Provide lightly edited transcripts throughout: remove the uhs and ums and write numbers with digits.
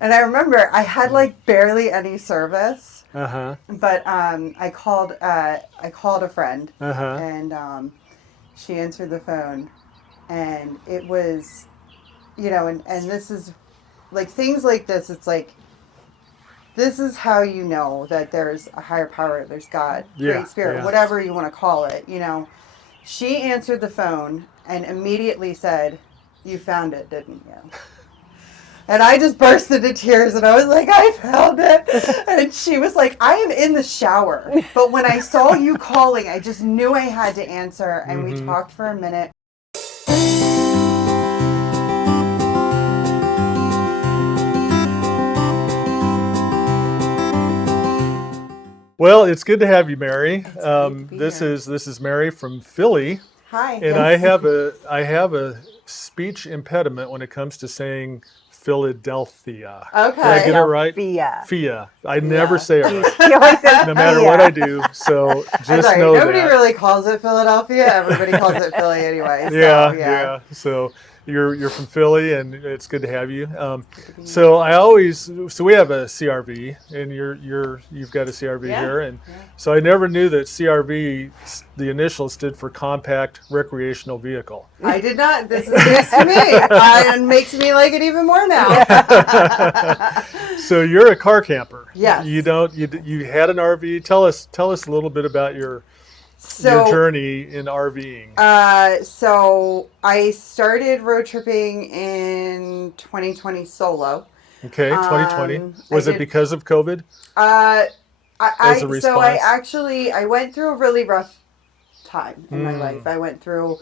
And I remember I had like barely any service, Uh-huh. but I called a friend, Uh-huh. and she answered the phone, and it was, and this is like things like this. It's like this is how you know that there's a higher power, there's God, Yeah, Great Spirit, yeah. whatever you want to call it. She answered the phone and immediately said, "You found it, didn't you?" And I just burst into tears and I was like, "I found it." And she was like, "I am in the shower. But when I saw you calling, I just knew I had to answer." And we Mm-hmm. talked for a minute. Well, it's good to have you, Mary. It's great to be This here. is Mary from Philly, Hi, and yes. I have a speech impediment when it comes to saying Philadelphia. Did I Okay. get it right? Philadelphia. Fia. I never Yeah. say it She, right, she always says no matter what I Fia. do. So I'm just sorry, know nobody that. really calls it Philadelphia. Everybody calls it Philly anyway. So, Yeah, yeah. yeah. So you're from Philly, and it's good to have you. Good to be here. So we have a CRV, and you've got a CRV Yeah. here, and Yeah. so I never knew that CRV, the initials stood for compact recreational vehicle. I did not. This is news to me. It makes me like it even more now. So you're a car camper. Yes. You had an RV. Tell us a little bit about your So, journey in RVing. so I started road tripping in 2020 solo. Okay, 2020. I Was it did. because of COVID Uh, as a I response? actually I went through a really rough time in my life. Mm. I went through.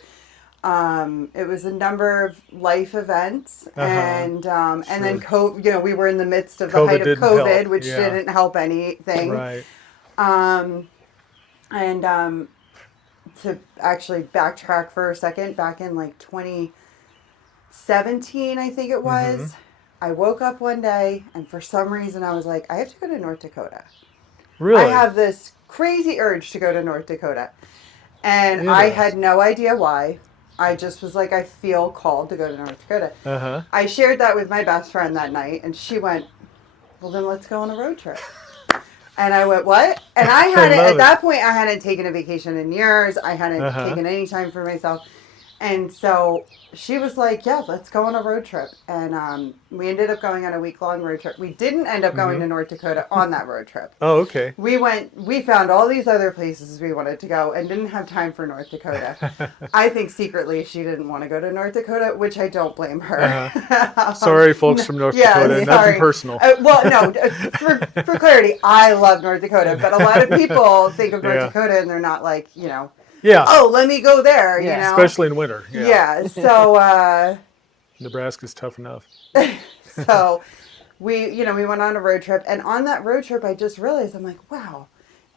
It was a number of life events, Uh-huh. and then Sure. we were in the midst of the COVID height of didn't COVID, help. which Yeah. didn't help anything. Right. Um, and to actually backtrack for a second, back in like 2017, I think it Mm-hmm. was, I woke up one day and for some reason I was like, I have to go to North Dakota. I Really have this crazy urge to go to North Dakota. And I had interesting. no idea why. I just was like, I feel called to go to North Dakota. Uh-huh. I shared that with my best friend that night, and she went, "Well, then let's go on a road trip." And I went, "What?" And I I hadn't, love at it. that point, I hadn't taken a vacation in years. I hadn't Uh-huh. taken any time for myself. And so she was like, "Yeah, let's go on a road trip." And we ended up going on a week-long road trip. We didn't end up going Mm-hmm. to North Dakota on that road trip. Oh, okay. We found all these other places we wanted to go and didn't have time for North Dakota. I think secretly she didn't want to go to North Dakota, which I don't blame her. Uh-huh. Sorry, folks from North Yeah, Dakota. Nothing sorry. personal. Well, no, for clarity, I love North Dakota, but a lot of people think of North Yeah. Dakota and they're not like, Yeah. oh, let me go there, Yeah. Especially in winter. Yeah. Yeah, so, Nebraska's tough enough. so we went on a road trip, and on that road trip, I just realized, I'm like, wow,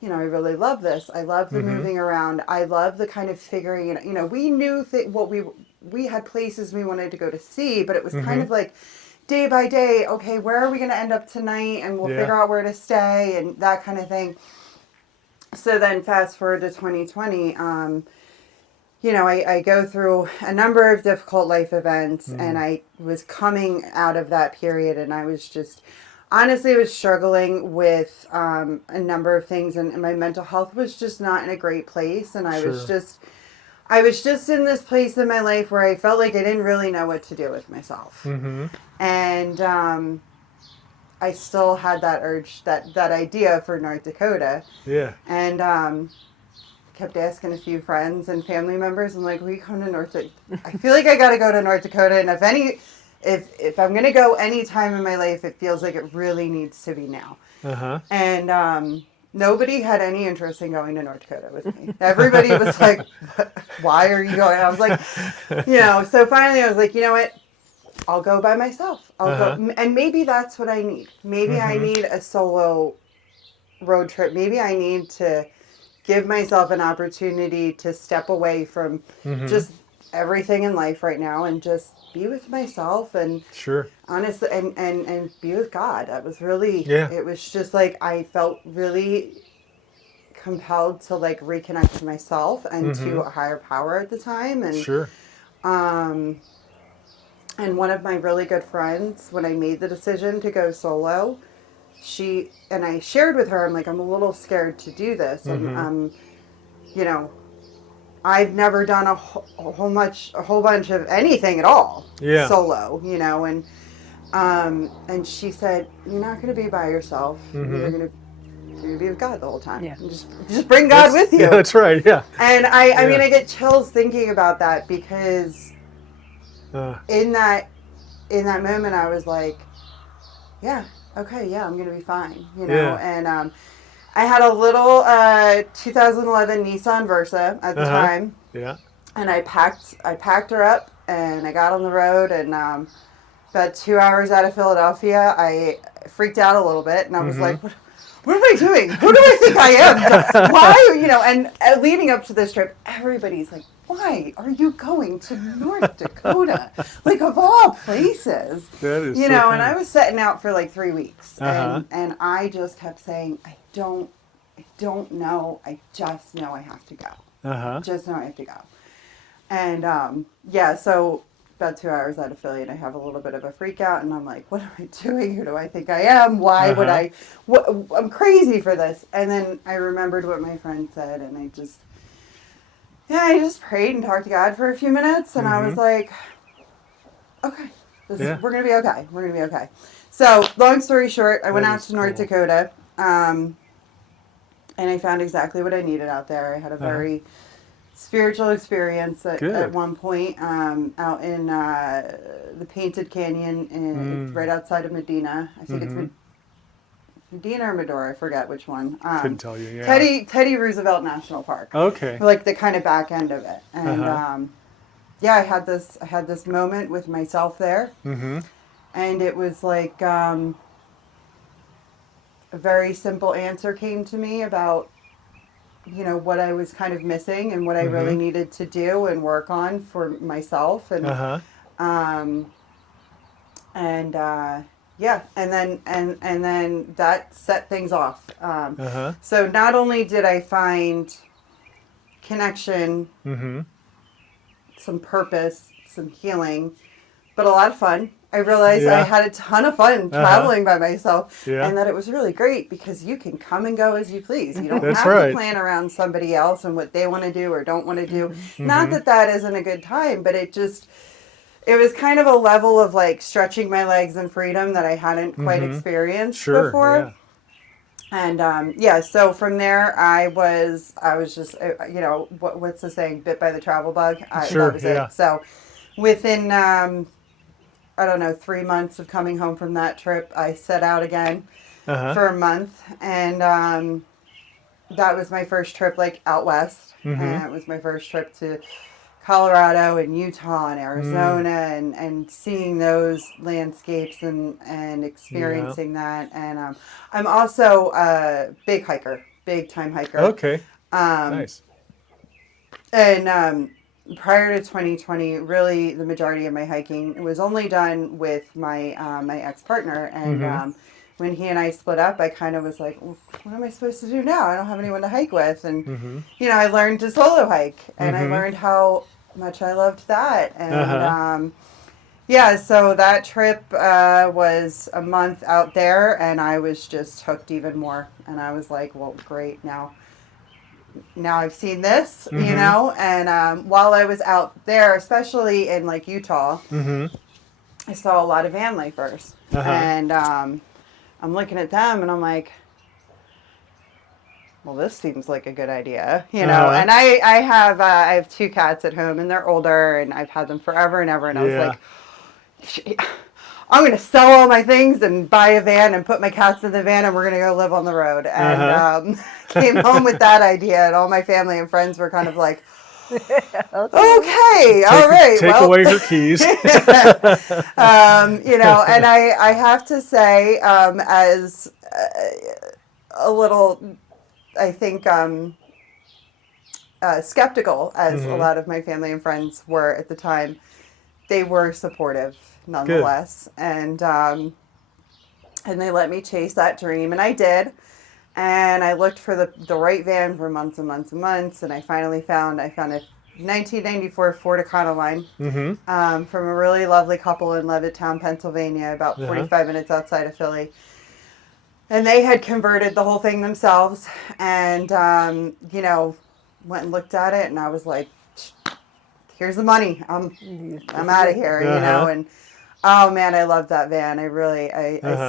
I really love this. I love the Mm-hmm. moving around. I love the kind of figuring it. We knew what we had places we wanted to go to see, but it was kind Mm-hmm. of like day by day. Okay, where are we going to end up tonight? And we'll Yeah. figure out where to stay and that kind of thing. So then, fast forward to 2020. I go through a number of difficult life events, and I was coming out of that period, and I was just, honestly, I was struggling with a number of things, and my mental health was just not in a great place, and I was Sure. just in this place in my life where I felt like I didn't really know what to do with myself, Mm-hmm. and I still had that urge, that idea for North Dakota, Yeah. and kept asking a few friends and family members. I'm like, will you come to North Dakota? I feel like I got to go to North Dakota. And if I'm going to go any time in my life, it feels like it really needs to be now. Uh-huh. And nobody had any interest in going to North Dakota with me. Everybody was like, why are you going? I was like, so finally I was like, you know what? I'll go by myself. I'll Uh-huh. go. And maybe that's what I need. Maybe I Mm-hmm. need a solo road trip. Maybe I need to give myself an opportunity to step away from Mm-hmm. just everything in life right now and just be with myself and Sure. honestly and be with God. That was really, Yeah. it was just like I felt really compelled to like reconnect to myself and Mm-hmm. to a higher power at the time, and Sure. um And one of my really good friends, when I made the decision to go solo, I shared with her, I'm like, I'm a little scared to do this. I'm you know, I've never done a whole bunch of anything at all solo, you know, and she said, you're not going to be by yourself. You're going to be with God the whole time. Yeah. Just bring God with you. Yeah, that's right. Yeah. And I mean, I get chills thinking about that because in that moment, I was like, yeah, okay, yeah, I'm going to be fine, you know, and I had a little 2011 Nissan Versa at the time. Yeah. And I packed her up and I got on the road, and about 2 hours out of Philadelphia, I freaked out a little bit and I was like, what am I doing? Who do I think I am? Why, you know, and leading up to this trip, everybody's like, why are you going to North Dakota? Like, of all places. That is you so know, funny. And I was setting out for like 3 weeks. And I just kept saying, I don't know. I just know I have to go. Just know I have to go. And, so about 2 hours out of Philly, and I have a little bit of a freak out, and I'm like, what am I doing? Who do I think I am? Why would I'm crazy for this. And then I remembered what my friend said, and I just prayed and talked to God for a few minutes, and I was like, okay, we're going to be okay. We're going to be okay. So, long story short, I went out to North Dakota, and I found exactly what I needed out there. I had a very spiritual experience at one point out in the Painted Canyon right outside of Medina. I think it's Medina or Medora, I forget which one. Couldn't tell you, yeah. Teddy Roosevelt National Park. Okay. Like the kind of back end of it. And I had this moment with myself there. And it was like a very simple answer came to me about, you know, what I was kind of missing and what I really needed to do and work on for myself. And, and then that set things off. So not only did I find connection, some purpose, some healing, but a lot of fun. I realized I had a ton of fun traveling by myself, and that it was really great because you can come and go as you please. You don't have to plan around somebody else and what they want to do or don't want to do. Not that isn't a good time, but it was kind of a level of like stretching my legs and freedom that I hadn't quite experienced before. And so from there I was just you know, what's the saying, bit by the travel bug. That was it. So within 3 months of coming home from that trip, I set out again for a month, and that was my first trip like out west. And it was my first trip to Colorado and Utah and Arizona and seeing those landscapes and experiencing that. And I'm also a big time hiker. Okay. Nice. And prior to 2020, really the majority of my hiking was only done with my my ex-partner. And when he and I split up, I kind of was like, well, what am I supposed to do now? I don't have anyone to hike with. And, you know, I learned to solo hike, and I learned how much I loved that. And, so that trip was a month out there, and I was just hooked even more. And I was like, well, great, now I've seen this, you know. And while I was out there, especially in like Utah, I saw a lot of van lifers. And I'm looking at them and I'm like, well, this seems like a good idea, you know. And I have 2 cats at home, and they're older, and I've had them forever and ever. And I was like, I'm going to sell all my things and buy a van and put my cats in the van, and we're going to go live on the road. And came home with that idea, and all my family and friends were kind of like, okay, all right. Take away her keys. You know, and I have to say, as a little, I think, skeptical as a lot of my family and friends were at the time, they were supportive nonetheless. Good. And they let me chase that dream, and I did. And I looked for the right van for months and months and months, and I finally found a 1994 Ford Econoline Mm-hmm. from a really lovely couple in Levittown, Pennsylvania, about 45 minutes outside of Philly. And they had converted the whole thing themselves, and went and looked at it, and I was like, "Here's the money. I'm out of here," And oh man, I loved that van. I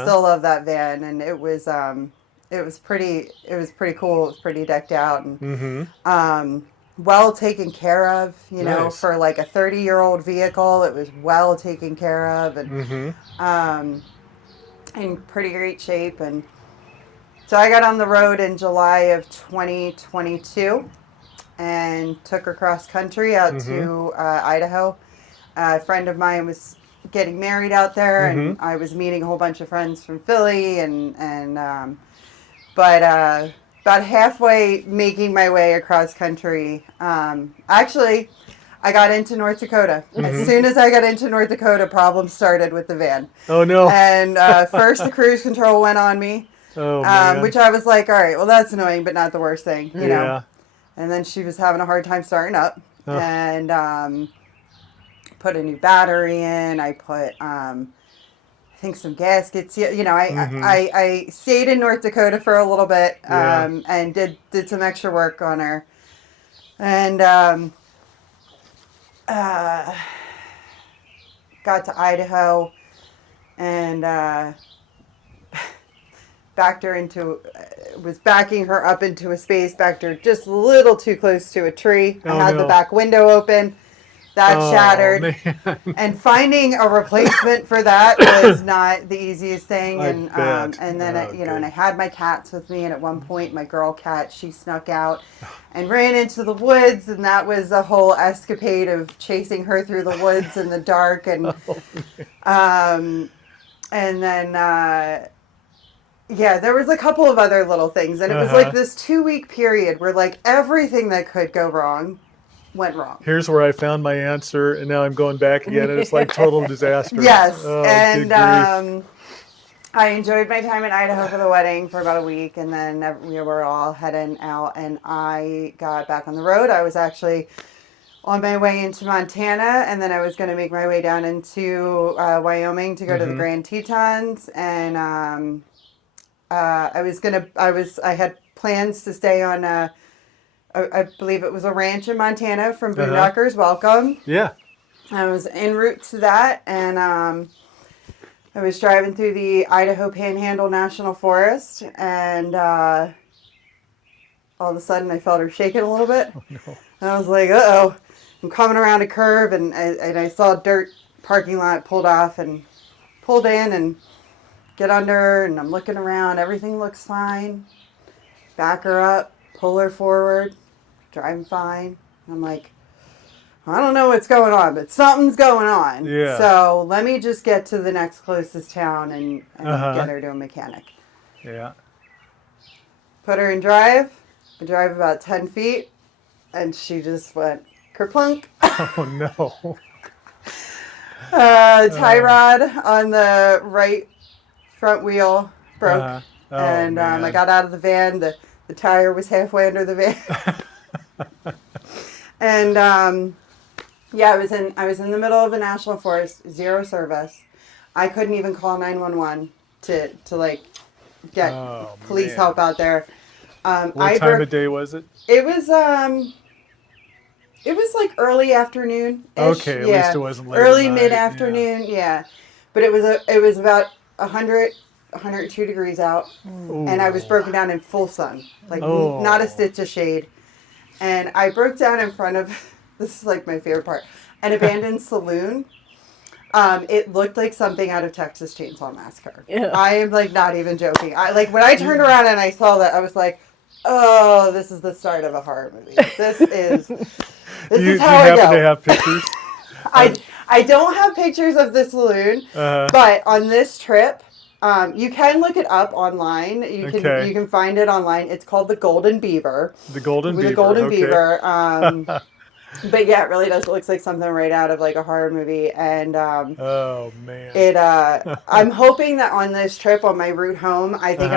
still love that van, and it was pretty cool. It was pretty decked out, and well taken care of. Nice. For like a 30-year-old vehicle, it was well taken care of, and in pretty great shape. And so I got on the road in July of 2022 and took her cross country out to Idaho. A friend of mine was getting married out there, and I was meeting a whole bunch of friends from Philly, but about halfway making my way across country, actually, I got into North Dakota. As soon as I got into North Dakota, problems started with the van. Oh, no. And first the cruise control went on me, which I was like, all right, well, that's annoying, but not the worst thing, you know. And then she was having a hard time starting up, and put a new battery in. I put, I think, some gaskets. I stayed in North Dakota for a little bit, and did some extra work on her. And got to Idaho and was backing her up into a space, backed her just a little too close to a tree. I had the back window open. That shattered. Man. And finding a replacement for that was not the easiest thing. And then and I had my cats with me, and at one point my girl cat, she snuck out and ran into the woods, and that was a whole escapade of chasing her through the woods in the dark. And and then there was a couple of other little things, and it was like this 2-week period where like everything that could go wrong went wrong. Here's where I found my answer, and now I'm going back again, and it's like total disaster. Yes, and I enjoyed my time in Idaho for the wedding for about a week, and then we were all heading out, and I got back on the road. I was actually on my way into Montana, and then I was going to make my way down into Wyoming to go to the Grand Tetons, and I had plans to stay on I believe it was a ranch in Montana from Boondockers. Welcome. Yeah. I was en route to that, and I was driving through the Idaho Panhandle National Forest, and all of a sudden I felt her shaking a little bit. Oh, no. And I was like, uh-oh. I'm coming around a curve, and I saw a dirt parking lot, pulled off and pulled in and get under, and I'm looking around. Everything looks fine. Back her up, pull her forward. Driving fine. I'm like, I don't know what's going on, but something's going on. Yeah. So let me just get to the next closest town and get her to a mechanic. Yeah. Put her in drive. I drive about 10 feet, and she just went kerplunk. Oh, no. Tie rod on the right front wheel broke. And I got out of the van. The tire was halfway under the van. And I was in the middle of a national forest, zero service. I couldn't even call 911 to like get police help out there. What time of day was it? It was like early afternoon. Okay, at least it wasn't late. Early mid-afternoon, yeah. But it was about 102 degrees out. Ooh. And I was broken down in full sun, like not a stitch of shade. And I broke down in front of, this is like my favorite part, an abandoned saloon. It looked like something out of Texas Chainsaw Massacre. Yeah. I am like not even joking. When I turned around and I saw that, I was like, oh, this is the start of a horror movie. This is how I go. Do you happen to have pictures? I don't have pictures of the saloon, but on this trip, you can look it up online. You can find it online. It's called the Golden Beaver. The Golden Beaver. The Golden Beaver. But yeah, it really does. It looks like something right out of like a horror movie. And oh man, I'm hoping that on this trip, on my route home, I think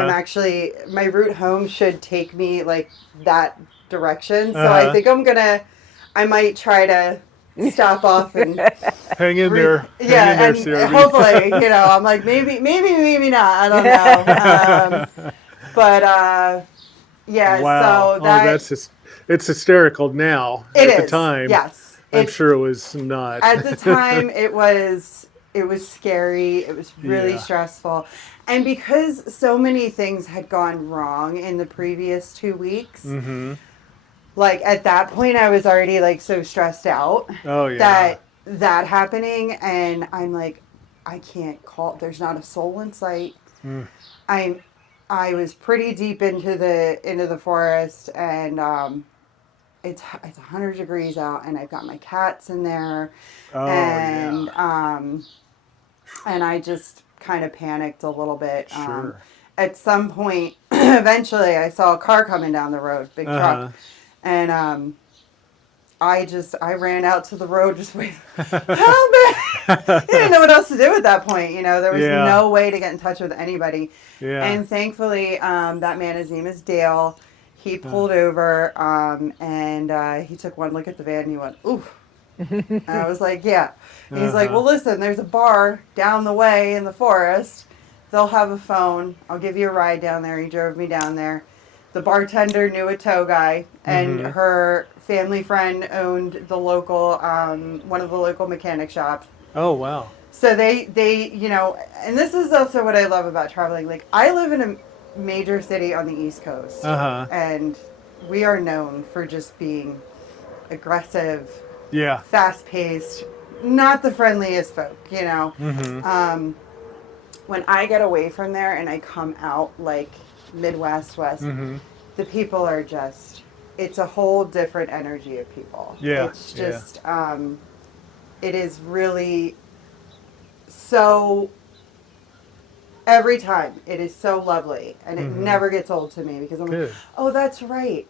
my route home should take me like that direction. So I think I'm I might try to stop off and hang in there. Yeah, hang in there, and CRV. hopefully, I'm like maybe not. I don't know. But yeah, Wow. so that that's just, it's hysterical now. it At the is. time, Yes, I'm sure it was not. at the time it was scary. It was really Yeah. stressful, and because so many things had gone wrong in the previous 2 weeks. Mm-hmm. Like at that point I was already like so stressed out Oh yeah. that happening, and I'm like, I can't call, there's not a soul in sight. Mm. I was pretty deep into the forest, and it's 100 degrees out, and I've got my cats in there. Oh And yeah. and I just kind of panicked a little bit. Sure. At some point eventually I saw a car coming down the road, big truck. And I ran out to the road, just waiting. Help me! I didn't know what else to do at that point. There was no way to get in touch with anybody. Yeah. And thankfully, that man, his name is Dale. He pulled over, and he took one look at the van, and he went, "Ooh." And I was like, "Yeah." And he's like, "Well, listen, there's a bar down the way in the forest. They'll have a phone. I'll give you a ride down there." He drove me down there. The bartender knew a tow guy, and her family friend owned the local, one of the local mechanic shops. Oh, wow. So they, and this is also what I love about traveling. Like, I live in a major city on the East Coast, and we are known for just being aggressive, fast-paced, not the friendliest folk, when I get away from there and I come out, like, Midwest, West, the people are just, it's a whole different energy of people. Yeah. It's just, it is really so, every time, it is so lovely, and it never gets old to me, because I'm like, oh, that's right.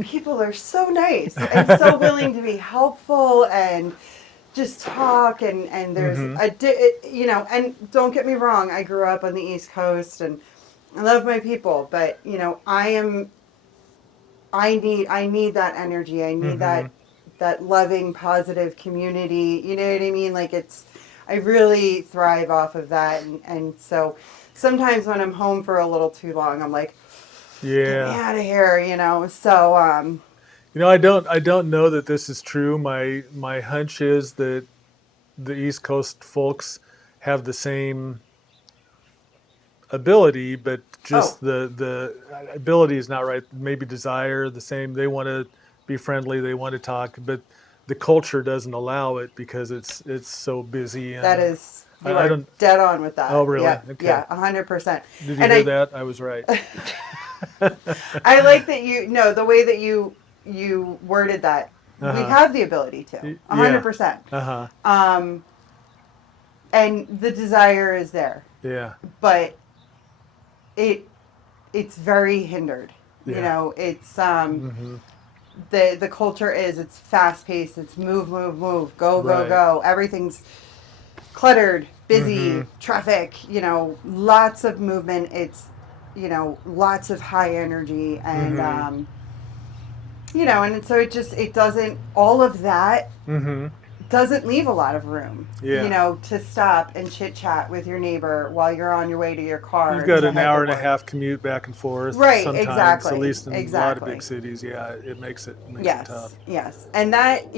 People are so nice and so willing to be helpful and just talk, and there's and don't get me wrong, I grew up on the East Coast, and I love my people, but I need that energy. I need that loving, positive community. You know what I mean? Like, I really thrive off of that, and so sometimes when I'm home for a little too long, I'm like, get me out of here, So I don't know that this is true. My hunch is that the East Coast folks have the same ability, but just the ability is not right. Maybe desire the same. They want to be friendly. They want to talk, but the culture doesn't allow it because it's so busy. And that is, you are dead on with that. Oh, really? Yeah, okay. Yeah, 100%. Did you hear that? I was right. I like that the way that you worded that. We have the ability to, 100%. And the desire is there. Yeah. But it's very hindered. It's the culture is, it's fast paced, it's move, go. Everything's cluttered, busy, traffic, lots of movement. It's lots of high energy, and and so it doesn't, all of that doesn't leave a lot of room, to stop and chit chat with your neighbor while you're on your way to your car. You've got an hour and a half commute back and forth. Right, sometimes, exactly. At least in a lot of big cities, it makes it tough. Yes, and that,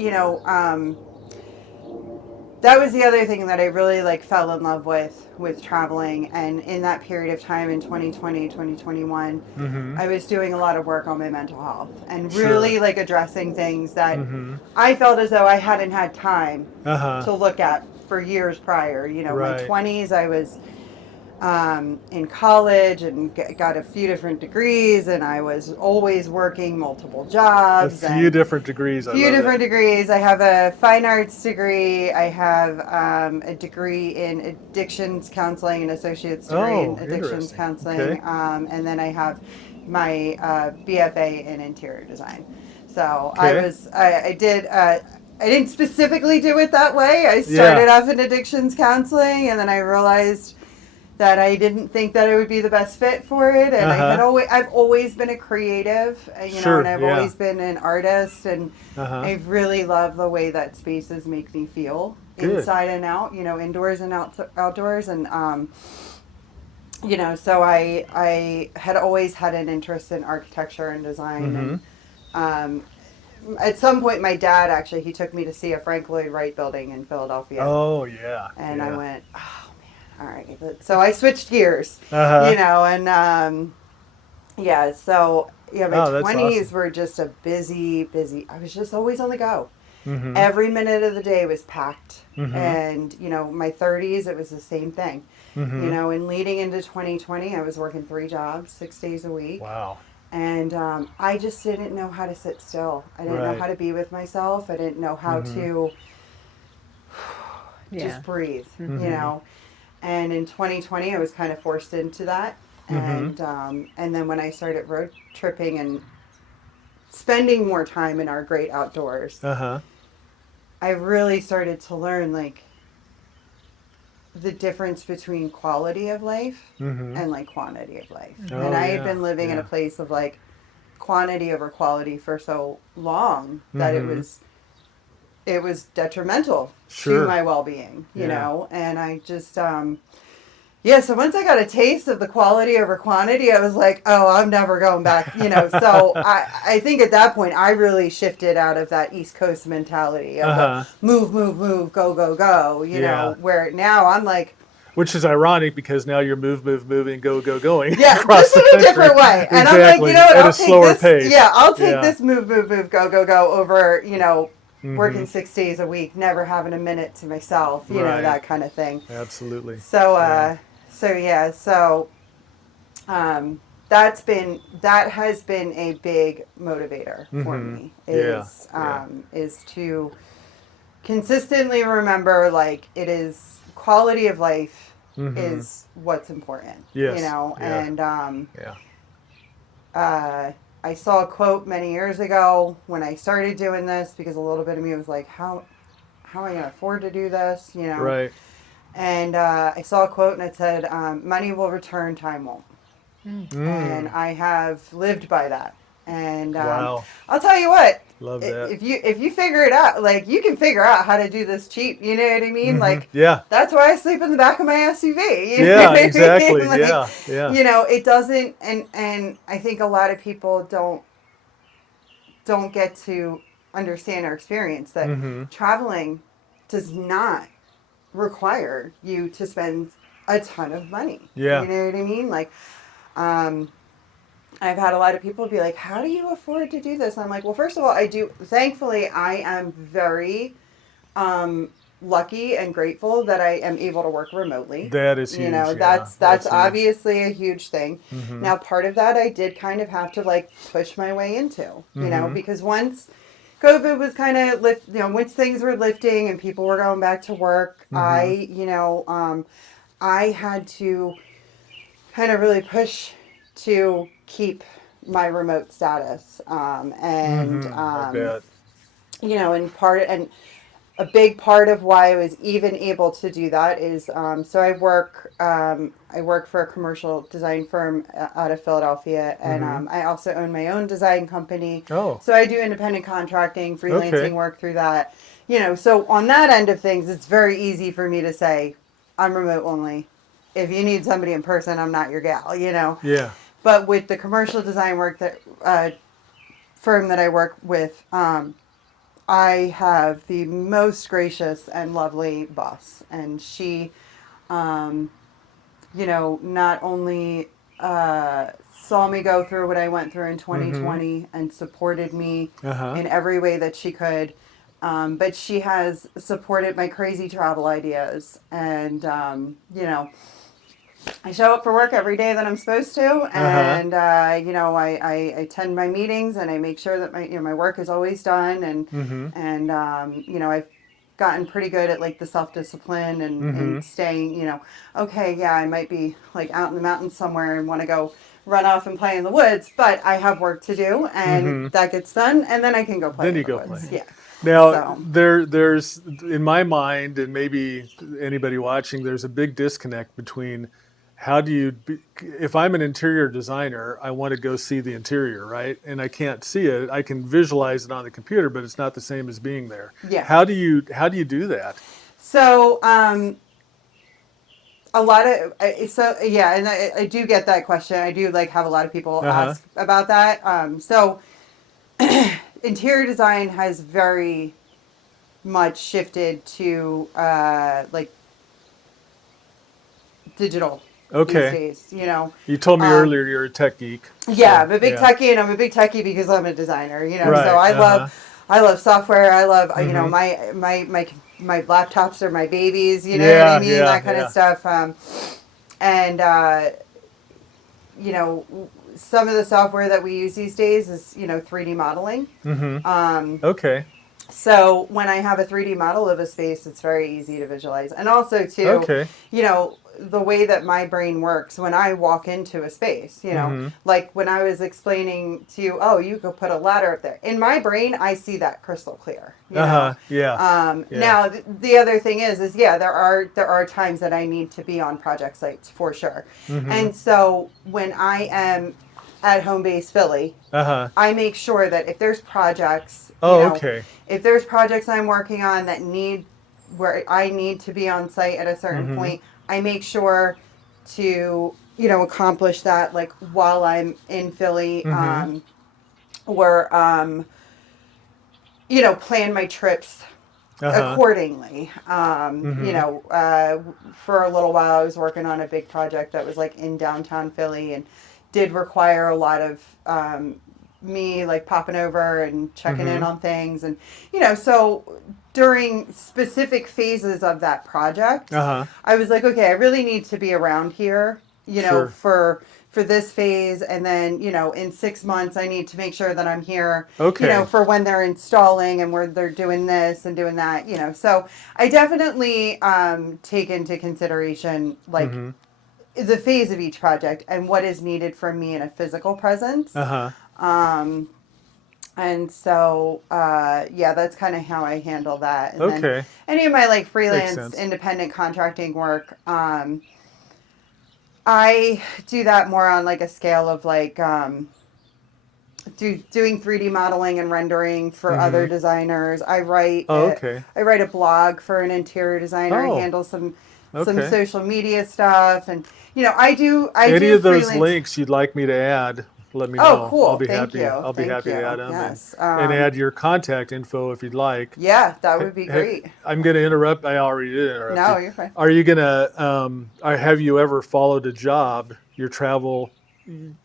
that was the other thing that I really fell in love with traveling. And in that period of time in 2020, 2021, I was doing a lot of work on my mental health and really addressing things that I felt as though I hadn't had time to look at for years prior. My 20s, I was in college and got a few different degrees, and I was always working multiple jobs. A few different degrees. Degrees. I have a fine arts degree. I have a degree in addictions counseling, an associate's degree in addictions counseling, and then I have my BFA in interior design. So I didn't specifically do it that way. I started off in addictions counseling, and then I realized that I didn't think that I would be the best fit for it. And I've always been a creative, Sure, and I've yeah. always been an artist, and I really love the way that spaces make me feel Good. inside and out, indoors and outdoors. And, so I had always had an interest in architecture and design. And at some point, my dad, actually, he took me to see a Frank Lloyd Wright building in Philadelphia. Oh, yeah. And yeah. I went, oh, man, all right. So I switched gears, and so my 20s awesome. were just a busy, I was just always on the go. Mm-hmm. Every minute of the day was packed. And, my 30s, it was the same thing. And leading into 2020, I was working 3 jobs, 6 days a week. Wow. And I just didn't know how to sit still. I didn't know how to be with myself. I didn't know how to just breathe, And in 2020, I was kind of forced into that. And then when I started road tripping and spending more time in our great outdoors, I really started to learn, like, the difference between quality of life and, like, quantity of life. And I had been living in a place of, like, quantity over quality for so long that it was detrimental to my well-being, you know? And I just, so once I got a taste of the quality over quantity, I was like, oh, I'm never going back, So I think at that point, I really shifted out of that East Coast mentality of the move, go, go, go, you know, where now I'm like. Which is ironic because now you're moving, go, going. Yeah, across just in a different way. And I'm like, at a slower pace. Yeah, I'll take this move, go, go over, working 6 days a week, never having a minute to myself, you know, that kind of thing. Absolutely. So, that has been a big motivator for me is to consistently remember, like, it is quality of life is what's important, and I saw a quote many years ago when I started doing this, because a little bit of me was like, how am I going to afford to do this, Right. And I saw a quote and it said, money will return, time won't. And I have lived by that. And wow. I'll tell you what, love that. If you figure it out, like, you can figure out how to do this cheap, you know what I mean? Like, that's why I sleep in the back of my SUV. You know what exactly. I mean? Like, it doesn't, and I think a lot of people don't get to understand or experience that traveling does not require you to spend a ton of money. Yeah. You know what I mean? Like, I've had a lot of people be like, how do you afford to do this? And I'm like, well, first of all, I do. Thankfully, I am very lucky and grateful that I am able to work remotely. That is huge. That's obviously a huge thing. Now, part of that I did kind of have to, like, push my way into, you know, because once COVID was kind of once things were lifting and people were going back to work, I had to kind of really push to keep my remote status. And a big part of why I was even able to do that is, so I work for a commercial design firm out of Philadelphia, and I also own my own design company. Oh. So I do independent contracting, freelancing work through that. So on that end of things, it's very easy for me to say, I'm remote only. If you need somebody in person, I'm not your gal, Yeah. But with the commercial design work that firm that I work with, I have the most gracious and lovely boss, and she, not only saw me go through what I went through in 2020 and supported me in every way that she could, but she has supported my crazy travel ideas, and I show up for work every day that I'm supposed to, and I attend my meetings, and I make sure that my work is always done, and I've gotten pretty good at, like, the self-discipline and staying, I might be, like, out in the mountains somewhere and want to go run off and play in the woods, but I have work to do, and that gets done, and then I can go play in the woods. Yeah. Now, there's, in my mind, and maybe anybody watching, there's a big disconnect between how do you, if I'm an interior designer, I want to go see the interior, right? And I can't see it. I can visualize it on the computer, but it's not the same as being there. Yeah. How do you do that? So, a lot of and I do get that question. I do like have a lot of people ask about that. So interior design has very much shifted to like digital these days. You know, you told me earlier you're a tech geek. Yeah, I'm a big techie, and I'm a big techie because I'm a designer. You know, right. So I love software. I love you know my laptops are my babies. You know what I mean? That kind of stuff. And you know, some of the software that we use these days is 3D modeling. So when I have a 3D model of a space, it's very easy to visualize. And also, too, you know, the way that my brain works when I walk into a space, you know, like when I was explaining to you, oh, you could put a ladder up there. In my brain, I see that crystal clear. You know? Now, the other thing is there are times that I need to be on project sites for sure. And so when I am at Home Base Philly, I make sure that if there's projects, if there's projects I'm working on that where I need to be on site at a certain point, I make sure to, accomplish that like while I'm in Philly, or, plan my trips accordingly. For a little while I was working on a big project that was like in downtown Philly and did require a lot of me like popping over and checking in on things, and so during specific phases of that project, I was like, okay, I really need to be around here, for this phase, and then in 6 months I need to make sure that I'm here, for when they're installing and where they're doing this and doing that, so I definitely take into consideration like the phase of each project and what is needed from me in a physical presence. And so, that's kind of how I handle that. And then any of my like freelance independent contracting work, I do that more on like a scale of like, doing 3D modeling and rendering for other designers. I write I write a blog for an interior designer. I handle some social media stuff, and I do any of those freelance links you'd like me to add, let me know. Oh, cool. I'll be Thank happy. you. I'll be happy to add them. Yes. And add your contact info if you'd like. Yeah, that would be great. I'm going to interrupt. I already did interrupt. No, you're fine. Are you going to, have you ever followed a job, your travel,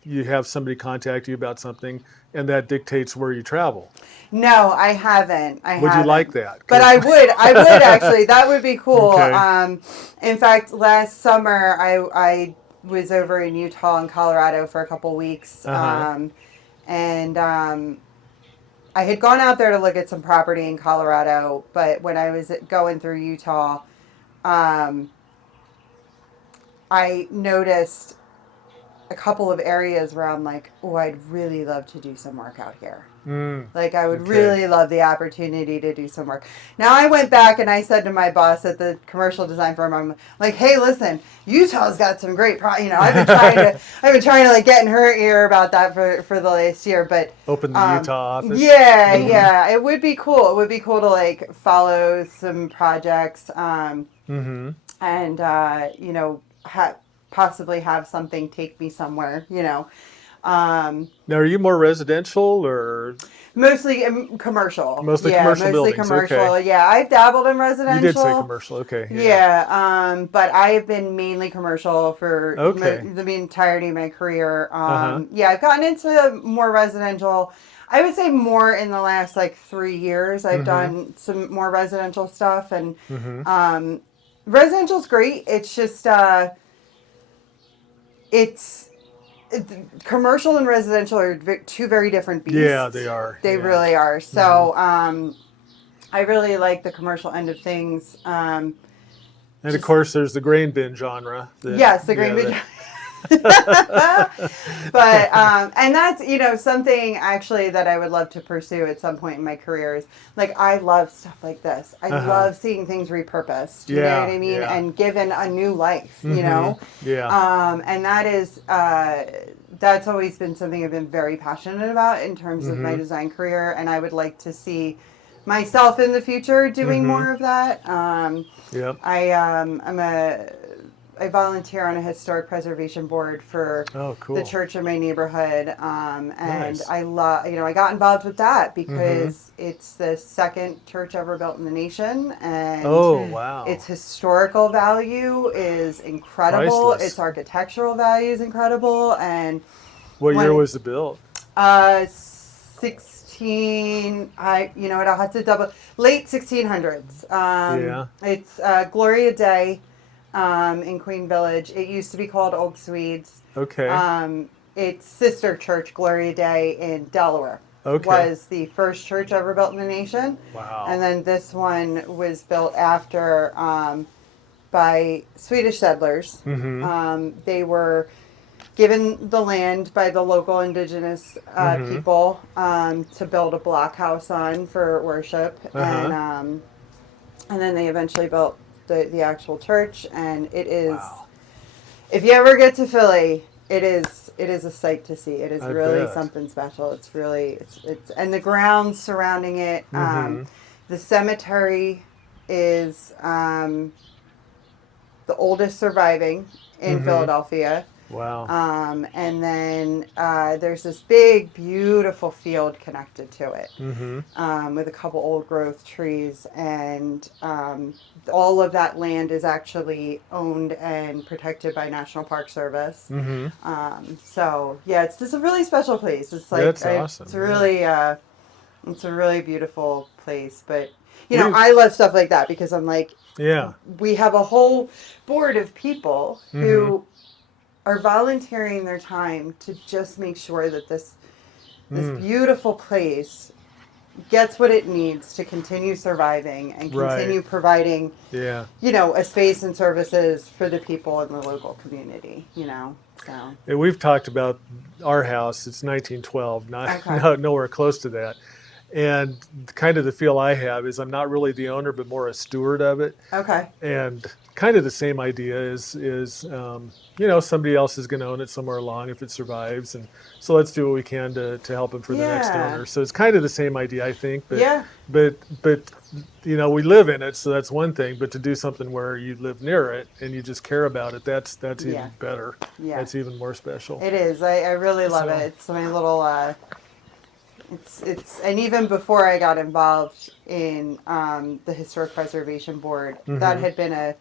you have somebody contact you about something, and that dictates where you travel? No, I haven't. Would you like that? But I would actually. That would be cool. In fact, last summer I was over in Utah and Colorado for a couple weeks. And I had gone out there to look at some property in Colorado, but when I was going through Utah, I noticed a couple of areas where I'm like, oh, I'd really love to do some work out here. Like, I would really love the opportunity to do some work. Now, I went back and I said to my boss at the commercial design firm, I'm like, hey, listen, Utah's got some great I've been trying to like get in her ear about that for the last year, but open the Utah office. Yeah, it would be cool. It would be cool to like follow some projects, and possibly have something take me somewhere, Now, are you more residential or? Mostly commercial. Mostly commercial buildings. Commercial. Okay. Yeah, I've dabbled in residential. You did say commercial. Okay. Yeah. But I have been mainly commercial for the entirety of my career. Yeah, I've gotten into more residential. I would say more in the last like 3 years. I've done some more residential stuff, and residential's great. It's just commercial and residential are two very different beasts. Yeah, they are. They really are. So I really like the commercial end of things. And of course, there's the grain bin genre. Yes, the grain bin. But and that's, you know, something actually that I would love to pursue at some point in my career is like, I love stuff like this. I love seeing things repurposed, you know what I mean, and given a new life, you know. And that is that's always been something I've been very passionate about in terms of my design career, and I would like to see myself in the future doing more of that. I volunteer on a historic preservation board for the church in my neighborhood, and I love, you know, I got involved with that because it's the second church ever built in the nation, and its historical value is incredible. Priceless. Its architectural value is incredible. And what year was it built? 16. You know what? I'll have to late 1600s. It's Gloria Day. In Queen Village. It used to be called Old Swedes. Its sister church, Gloria Day in Delaware, was the first church ever built in the nation. And then this one was built after by Swedish settlers. They were given the land by the local indigenous people to build a blockhouse on for worship. And then they eventually built the actual church, and it is, if you ever get to Philly, it is a sight to see. It is really something special. It's really, it's and the grounds surrounding it, the cemetery is the oldest surviving in Philadelphia. And then there's this big, beautiful field connected to it, with a couple old growth trees, and all of that land is actually owned and protected by National Park Service. So yeah, it's just a really special place. It's like awesome. It's really it's a really beautiful place. But you know, I love stuff like that because I'm like, we have a whole board of people who are volunteering their time to just make sure that this beautiful place gets what it needs to continue surviving and continue providing, you know, a space and services for the people in the local community, you know. So. And we've talked about our house. It's 1912, not nowhere close to that. And kind of the feel I have is I'm not really the owner, but more a steward of it. And kind of the same idea is you know, somebody else is going to own it somewhere along if it survives, and so let's do what we can to help them for the next owner. So it's kind of the same idea, I think. But but you know, we live in it, so that's one thing. But to do something where you live near it and you just care about it, that's even better. That's even more special. It is. I really love it. It's my little. It's and even before I got involved in the Historic Preservation Board, that had been a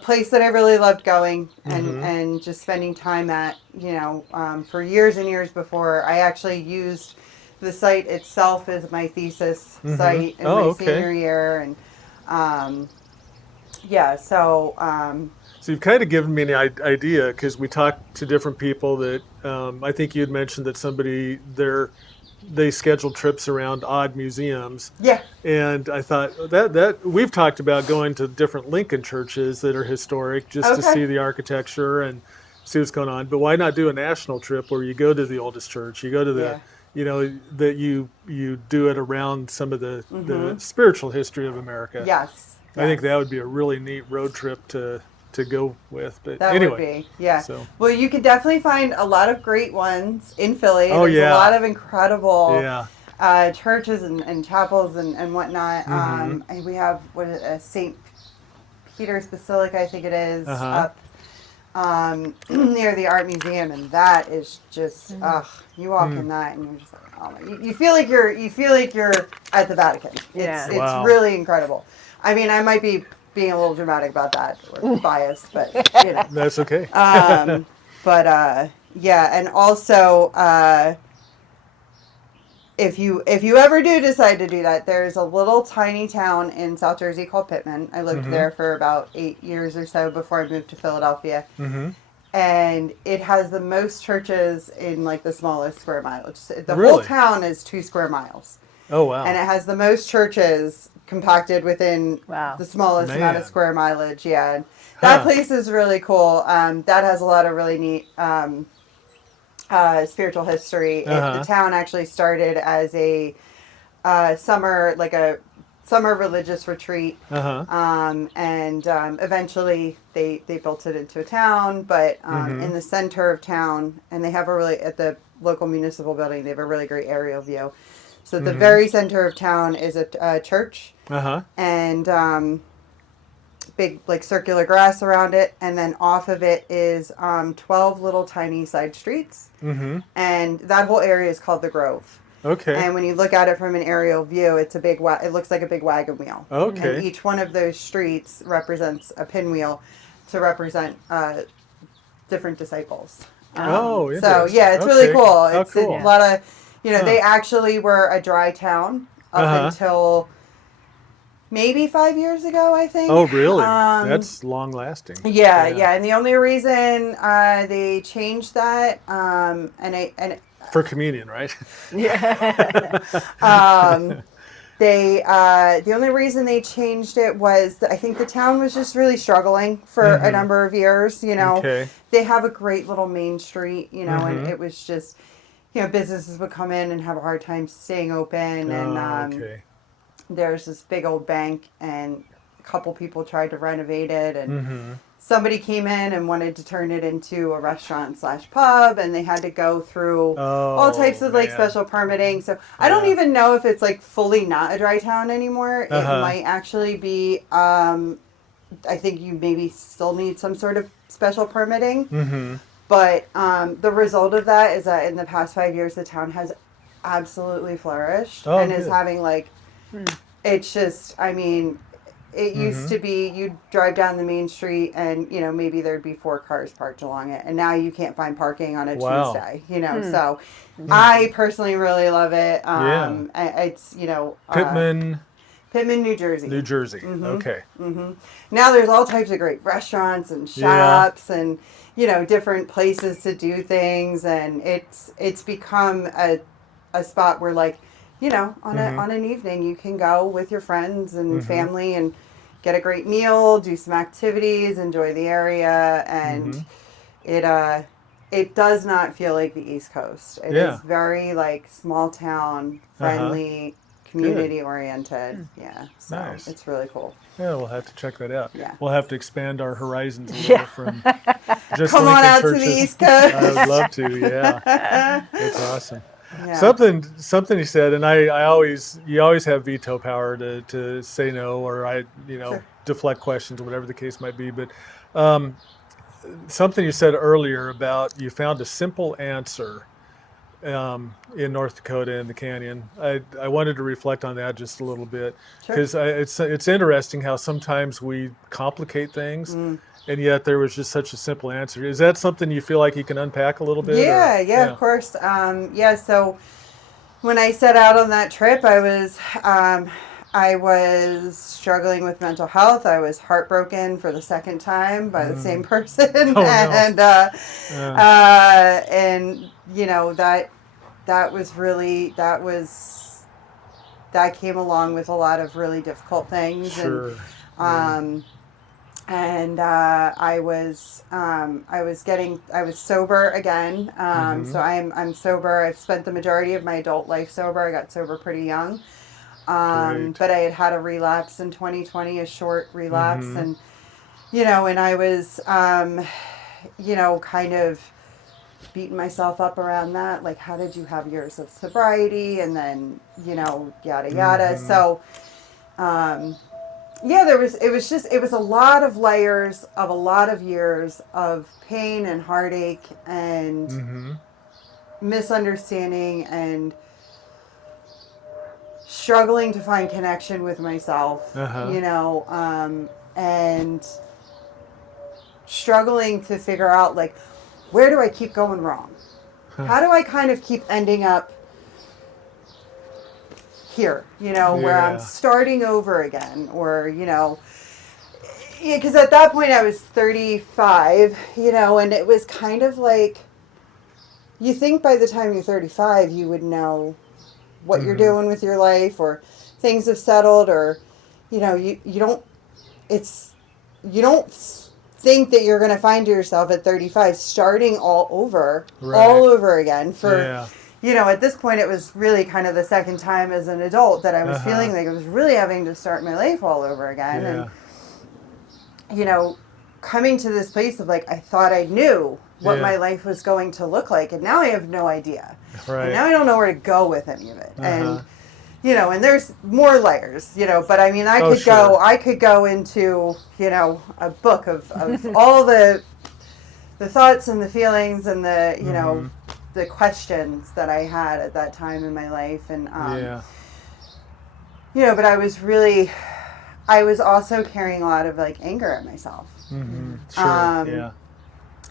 place that I really loved going and just spending time at, you know, for years and years before. I actually used the site itself as my thesis site in my senior year. And so you've kind of given me an idea, because we talked to different people that I think you had mentioned that they scheduled trips around odd museums. And I thought that we've talked about going to different Lincoln churches that are historic just to see the architecture and see what's going on. But why not do a national trip where you go to the oldest church, you go to the, you know, that you do it around some of the spiritual history of America. I think that would be a really neat road trip to go with. But that anyway, would be, So. Well, you could definitely find a lot of great ones in Philly. There's a lot of incredible churches and chapels and whatnot. And we have St. Peter's Basilica, I think it is, up near the Art Museum, and that is just you walk in that and you're just like, oh my, you feel like you're at the Vatican. It's really incredible. I mean, I might be being a little dramatic about that, or biased, but you know. That's okay. And also if you ever do decide to do that, there's a little tiny town in South Jersey called Pittman. I lived there for about 8 years or so before I moved to Philadelphia. And it has the most churches in like the smallest square mileage. The whole town is 2 square miles. Oh, wow. And it has the most churches compacted within Wow. the smallest amount of Man. square mileage. Yeah. That Huh. place is really cool. That has a lot of really neat spiritual history. The town actually started as a summer religious retreat. And eventually they built it into a town, but in the center of town, and they have at the local municipal building, they have a really great aerial view. So the very center of town is a church, and big like circular grass around it, and then off of it is 12 little tiny side streets, and that whole area is called the Grove. Okay. And when you look at it from an aerial view, it's it looks like a big wagon wheel. Okay. And each one of those streets represents a pinwheel to represent different disciples. Oh, so interesting. yeah, it's really cool. How It's cool. a lot of, they actually were a dry town up until maybe 5 years ago, I think. Oh, really? That's long lasting. Yeah. And the only reason they changed that, for communion, right? the only reason they changed it was I think the town was just really struggling for a number of years. Okay. They have a great little main street, and it was just, businesses would come in and have a hard time staying open, and there's this big old bank, and a couple people tried to renovate it, and somebody came in and wanted to turn it into a restaurant / pub, and they had to go through all types of special permitting. So I don't even know if it's like fully not a dry town anymore. It might actually be, I think you maybe still need some sort of special permitting. But the result of that is that in the past 5 years, the town has absolutely flourished and is having it's just, I mean, it used to be you'd drive down the main street and, maybe there'd be 4 cars parked along it. And now you can't find parking on a Tuesday, So I personally really love it. It's, Pittman, New Jersey. New Jersey. Okay. Now there's all types of great restaurants and shops and, different places to do things. And it's become a spot where on an evening you can go with your friends and family and get a great meal, do some activities, enjoy the area, and it does not feel like the East Coast. It is very small town friendly, community oriented. Yeah, so nice. It's really cool. Yeah, we'll have to check that out. Yeah. We'll have to expand our horizons a little from just come Lincoln on out churches. to the East Coast. I would love to. Yeah, it's awesome. Yeah. Something you said, and you always have veto power to say no, or deflect questions or whatever the case might be. But something you said earlier about you found a simple answer in North Dakota in the canyon. I wanted to reflect on that just a little bit because it's interesting how sometimes we complicate things. And yet there was just such a simple answer. Is that something you feel like you can unpack a little bit? Yeah, of course. So when I set out on that trip, I was struggling with mental health. I was heartbroken for the second time by the same person. Oh, and no. That came along with a lot of really difficult things. Sure. And I was sober again. So I'm sober. I've spent the majority of my adult life sober. I got sober pretty young. But I had a relapse in 2020, a short relapse. And, and I was, kind of beating myself up around that. Like, how did you have years of sobriety? And then, yada, yada. So, it was a lot of layers of a lot of years of pain and heartache and misunderstanding and struggling to find connection with myself, and struggling to figure out, where do I keep going wrong? How do I kind of keep ending up here, where I'm starting over again, or, because at that point I was 35, and it was kind of like, you think by the time you're 35, you would know what you're doing with your life, or things have settled, or, you know, you don't think that you're going to find yourself at 35 starting all over again for, you know, at this point it was really kind of the second time as an adult that I was feeling like I was really having to start my life all over again. And, you know, coming to this place of like, I thought I knew what my life was going to look like, and now I have no idea. And now I don't know where to go with any of it. And, you know, and there's more layers, you know, but I mean, I could go into, you know, a book of all the thoughts and the feelings and the, you know, the questions that I had at that time in my life. And, you know, but I was also carrying a lot of like anger at myself.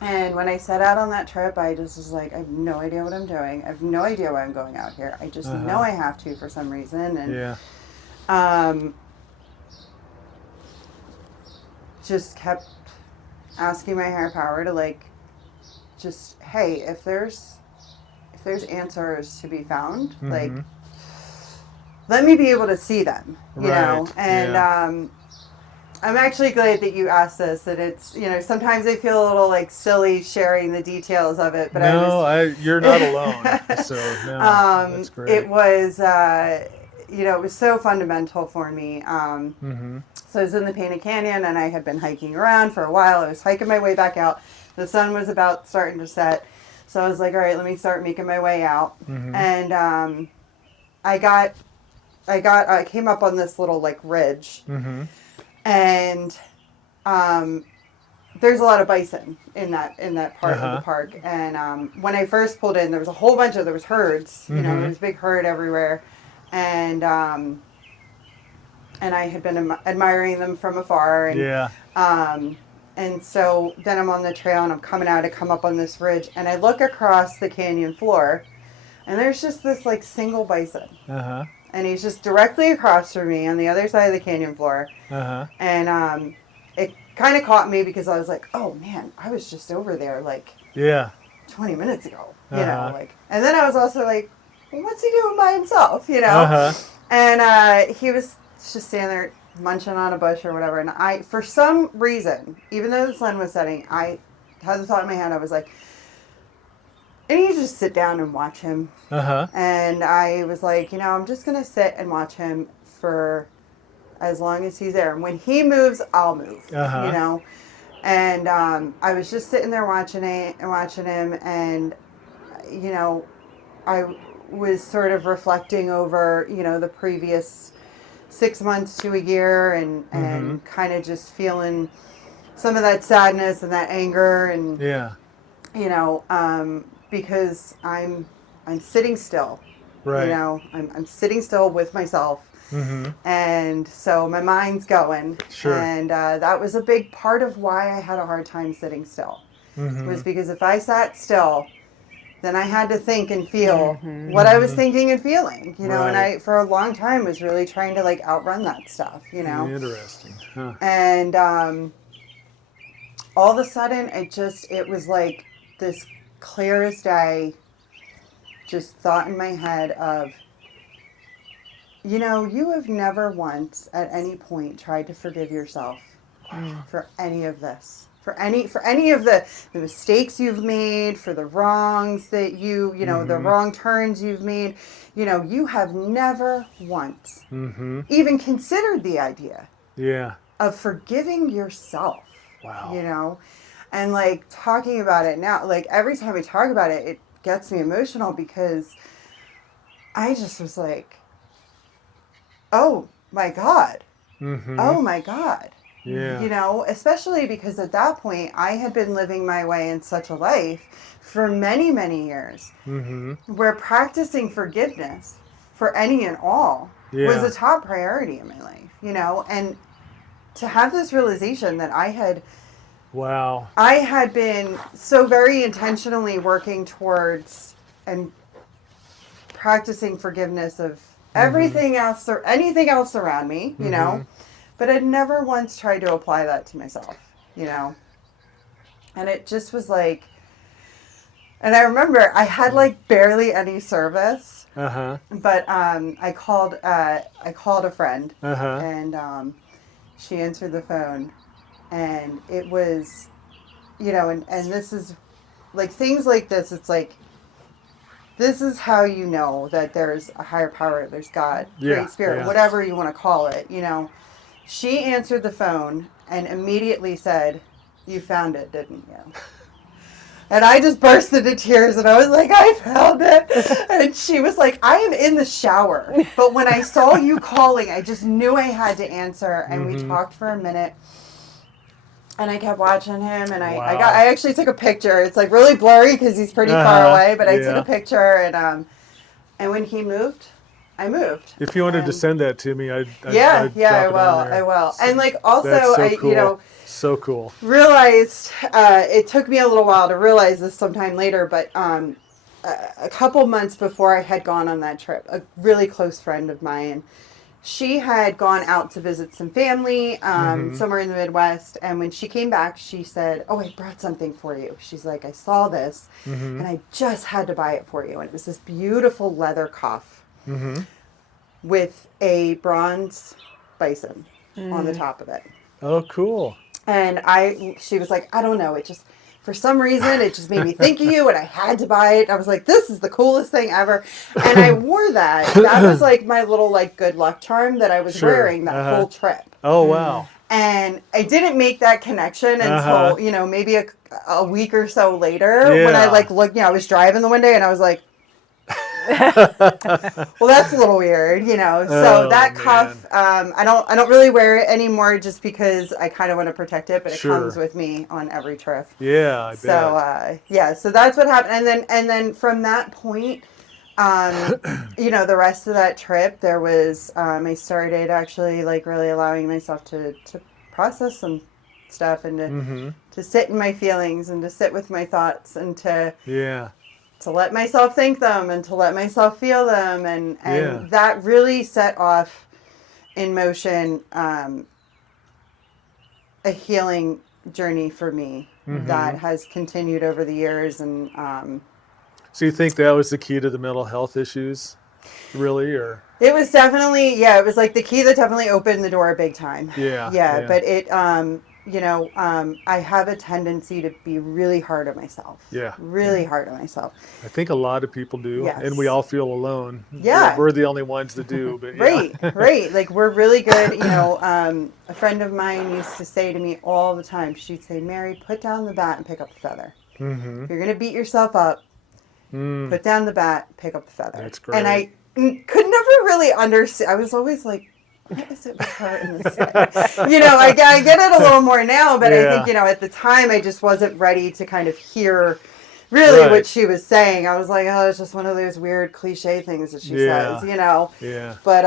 And when I set out on that trip, I just was like, I have no idea what I'm doing. I have no idea why I'm going out here. I just know I have to for some reason. And just kept asking my higher power to like, just, hey, if there's answers to be found, like, let me be able to see them, you know? And I'm actually glad that you asked this, that it's, you know, sometimes I feel a little like silly sharing the details of it, but you're not alone. So no, that's great. It was, you know, it was so fundamental for me. So I was in the Painted Canyon and I had been hiking around for a while. I was hiking my way back out. The sun was about starting to set. So I was like, all right, let me start making my way out. And I came up on this little like ridge. And there's a lot of bison in that part of the park. And when I first pulled in, there was a whole bunch of, there was herds, you know, there was a big herd everywhere. And I had been admiring them from afar. And, and so then I'm on the trail and I'm coming out to come up on this ridge. And I look across the canyon floor and there's just this like single bison. And he's just directly across from me on the other side of the canyon floor. And it kind of caught me because I was like, oh man, I was just over there like 20 minutes ago, you know, like, and then I was also like, well, what's he doing by himself, you know? And he was just standing there munching on a bush or whatever. And I, for some reason, even though the sun was setting, I had the thought in my head, I was like, I need to just sit down and watch him. And I was like, you know, I'm just going to sit and watch him for as long as he's there. And when he moves, I'll move, you know. And I was just sitting there watching him. And, you know, I was sort of reflecting over, you know, the previous 6 months to a year and kind of just feeling some of that sadness and that anger and, you know, because I'm sitting still, you know, I'm sitting still with myself. And so my mind's going. And that was a big part of why I had a hard time sitting still, was because if I sat still, then I had to think and feel what I was thinking and feeling, you know, and I, for a long time, was really trying to like outrun that stuff, you know. Interesting. And all of a sudden, it was like this clear as day, just thought in my head of, you know, you have never once at any point tried to forgive yourself for any of this, for any of the mistakes you've made, for the wrongs that you know, the wrong turns you've made. You know, you have never once even considered the idea of forgiving yourself. Wow. You know, and like talking about it now, like every time I talk about it, it gets me emotional because I just was like, oh my God. Oh my God. You know, especially because at that point I had been living my way in such a life for many, many years where practicing forgiveness for any and all was a top priority in my life, you know, and to have this realization that I had been so very intentionally working towards and practicing forgiveness of everything else or anything else around me, you know, but I'd never once tried to apply that to myself, you know. And it just was like, And I remember I had like barely any service, Uh-huh. but I called a friend, Uh-huh. and she answered the phone, and it was, and this is like things like this. It's like this is how you know that there's a higher power, there's God, Yeah. Great Spirit, Yeah. whatever you want to call it. She answered the phone and immediately said, "You found it, didn't you?" And I just burst into tears, and I was like, "I found it." And she was like, "I am in the shower, but when I saw you calling, I just knew I had to answer." And we talked for a minute, and I kept watching him, and I actually took a picture. It's like really blurry because he's pretty far away, but I took a picture, and when he moved, I moved. If you wanted to send that to me, I'd I drop it will. on there. I will. And like also, That's so cool. So cool. Realized it took me a little while to realize this sometime later, but a couple months before I had gone on that trip, a really close friend of mine, she had gone out to visit some family somewhere in the Midwest, and when she came back, she said, "Oh, I brought something for you." She's like, "I saw this, and I just had to buy it for you." And it was this beautiful leather cuff with a bronze bison on the top of it. Oh, cool. And she was like, "I don't know, it just, for some reason, it just made me think of you, and I had to buy it." I was like, "This is the coolest thing ever." And I wore that. That was like my little like good luck charm that I was wearing that whole trip. Oh, wow. And I didn't make that connection until, maybe a week or so later when I like looked, I was driving the one day and I was like, well, that's a little weird, So that cuff, I don't really wear it anymore just because I kind of want to protect it, but it comes with me on every trip. Yeah, I bet. So that's what happened, and then from that point, the rest of that trip, there was I started actually like really allowing myself to process some stuff and to sit in my feelings and to sit with my thoughts and to let myself think them and to let myself feel them. And that really set off in motion a healing journey for me that has continued over the years. And so you think that was the key to the mental health issues, really? Or it was definitely, it was like the key that definitely opened the door big time. Yeah. But it, I have a tendency to be really hard on myself. Really hard on myself. I think a lot of people do. Yes. And we all feel alone. Yeah. We're the only ones that do. But Right. Like we're really good. A friend of mine used to say to me all the time, she'd say, "Mary, put down the bat and pick up the feather. If you're going to beat yourself up, put down the bat, pick up the feather." That's great. And I could never really understand. I was always like, what is it with her in this? I get it a little more now, but I think, at the time I just wasn't ready to kind of hear really what she was saying. I was like, oh, it's just one of those weird cliche things that she says, Yeah. But,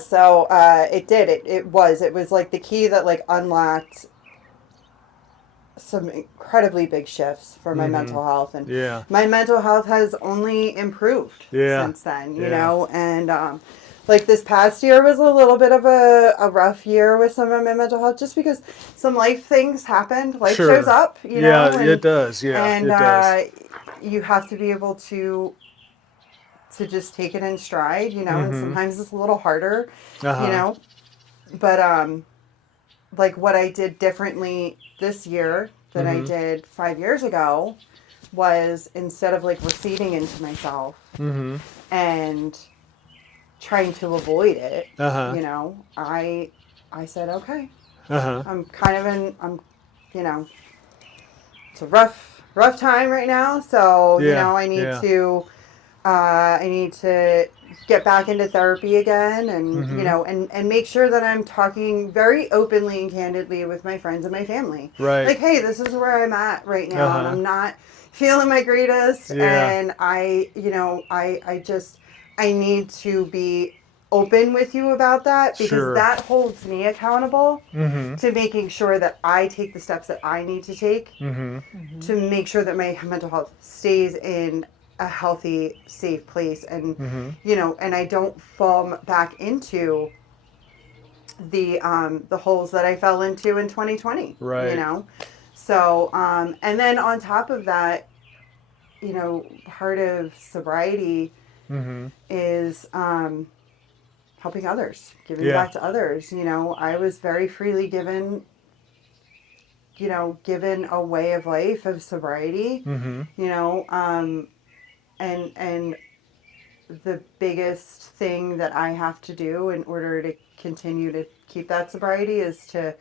so it did. It was like the key that like unlocked some incredibly big shifts for my mental health, and my mental health has only improved since then, you know, and like this past year was a little bit of a rough year with some of my mental health, just because some life things happened. Life shows up, you know. Yeah, it does. Yeah, and it does. You have to be able to just take it in stride, you know. And sometimes it's a little harder, you know. But like what I did differently this year than I did 5 years ago was, instead of like receding into myself and trying to avoid it, you know, I said, okay, I'm kind of I'm it's a rough time right now, so you know, I need to get back into therapy again, and you know, and make sure that I'm talking very openly and candidly with my friends and my family. Right. Like, hey, this is where I'm at right now, and I'm not feeling my greatest, and I need to be open with you about that, because that holds me accountable to making sure that I take the steps that I need to take to make sure that my mental health stays in a healthy, safe place, and you know, and I don't fall back into the holes that I fell into in 2020. Right. You know, So, and then on top of that, part of sobriety is helping others, giving back to others. I was very freely given a way of life of sobriety, and the biggest thing that I have to do in order to continue to keep that sobriety is to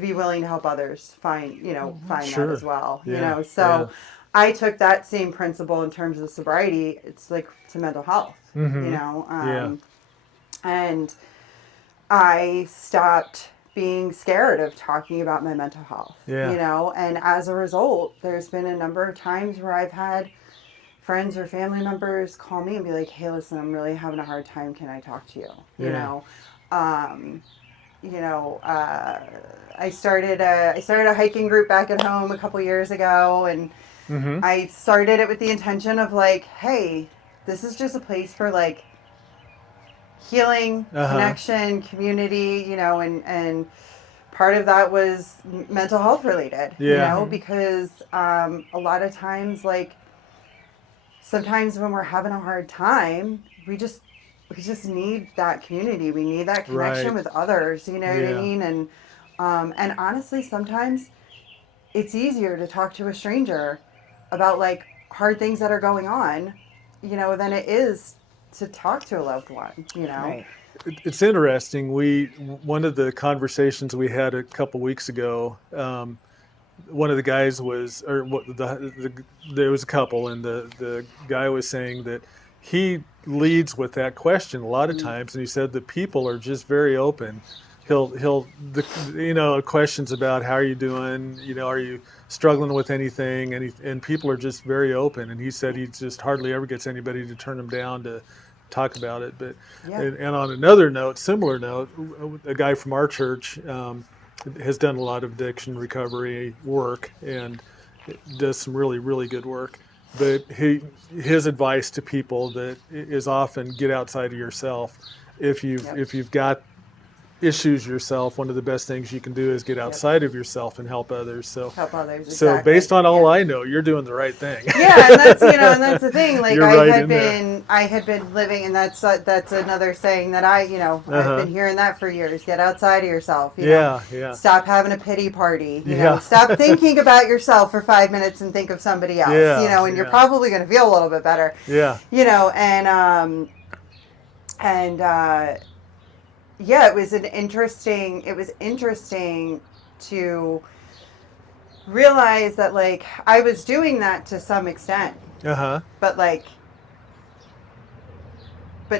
be willing to help others find that as well. So I took that same principle in terms of sobriety. It's like to mental health, and I stopped being scared of talking about my mental health, and as a result, there's been a number of times where I've had friends or family members call me and be like, hey, listen, I'm really having a hard time. Can I talk to you? I started a hiking group back at home a couple years ago, and I started it with the intention of like, hey, this is just a place for like healing, connection, community, and part of that was mental health related, because a lot of times, like, sometimes when we're having a hard time, we just need that community. We need that connection with others, you know what I mean? And honestly, sometimes it's easier to talk to a stranger about like hard things that are going on, than it is to talk to a loved one, Right. It's interesting. One of the conversations we had a couple weeks ago, one of the guys was, there was a couple, and the guy was saying that he leads with that question a lot of times, and he said that people are just very open. Questions about how are you doing, are you struggling with anything, and people are just very open. And he said he just hardly ever gets anybody to turn him down to talk about it. But and on another note, similar note, a guy from our church has done a lot of addiction recovery work and does some really, really good work. But his advice to people that is often get outside of yourself. If you've got issues yourself, one of the best things you can do is get outside of yourself and help others. So help others. So exactly. based on all I know, you're doing the right thing. Yeah, and that's and that's the thing. Like You're I had been living, and that's another saying that I've been hearing that for years. Get outside of yourself. You know? Stop having a pity party. You know, stop thinking about yourself for 5 minutes and think of somebody else. And you're probably going to feel a little bit better. It was interesting to realize that like I was doing that to some extent, but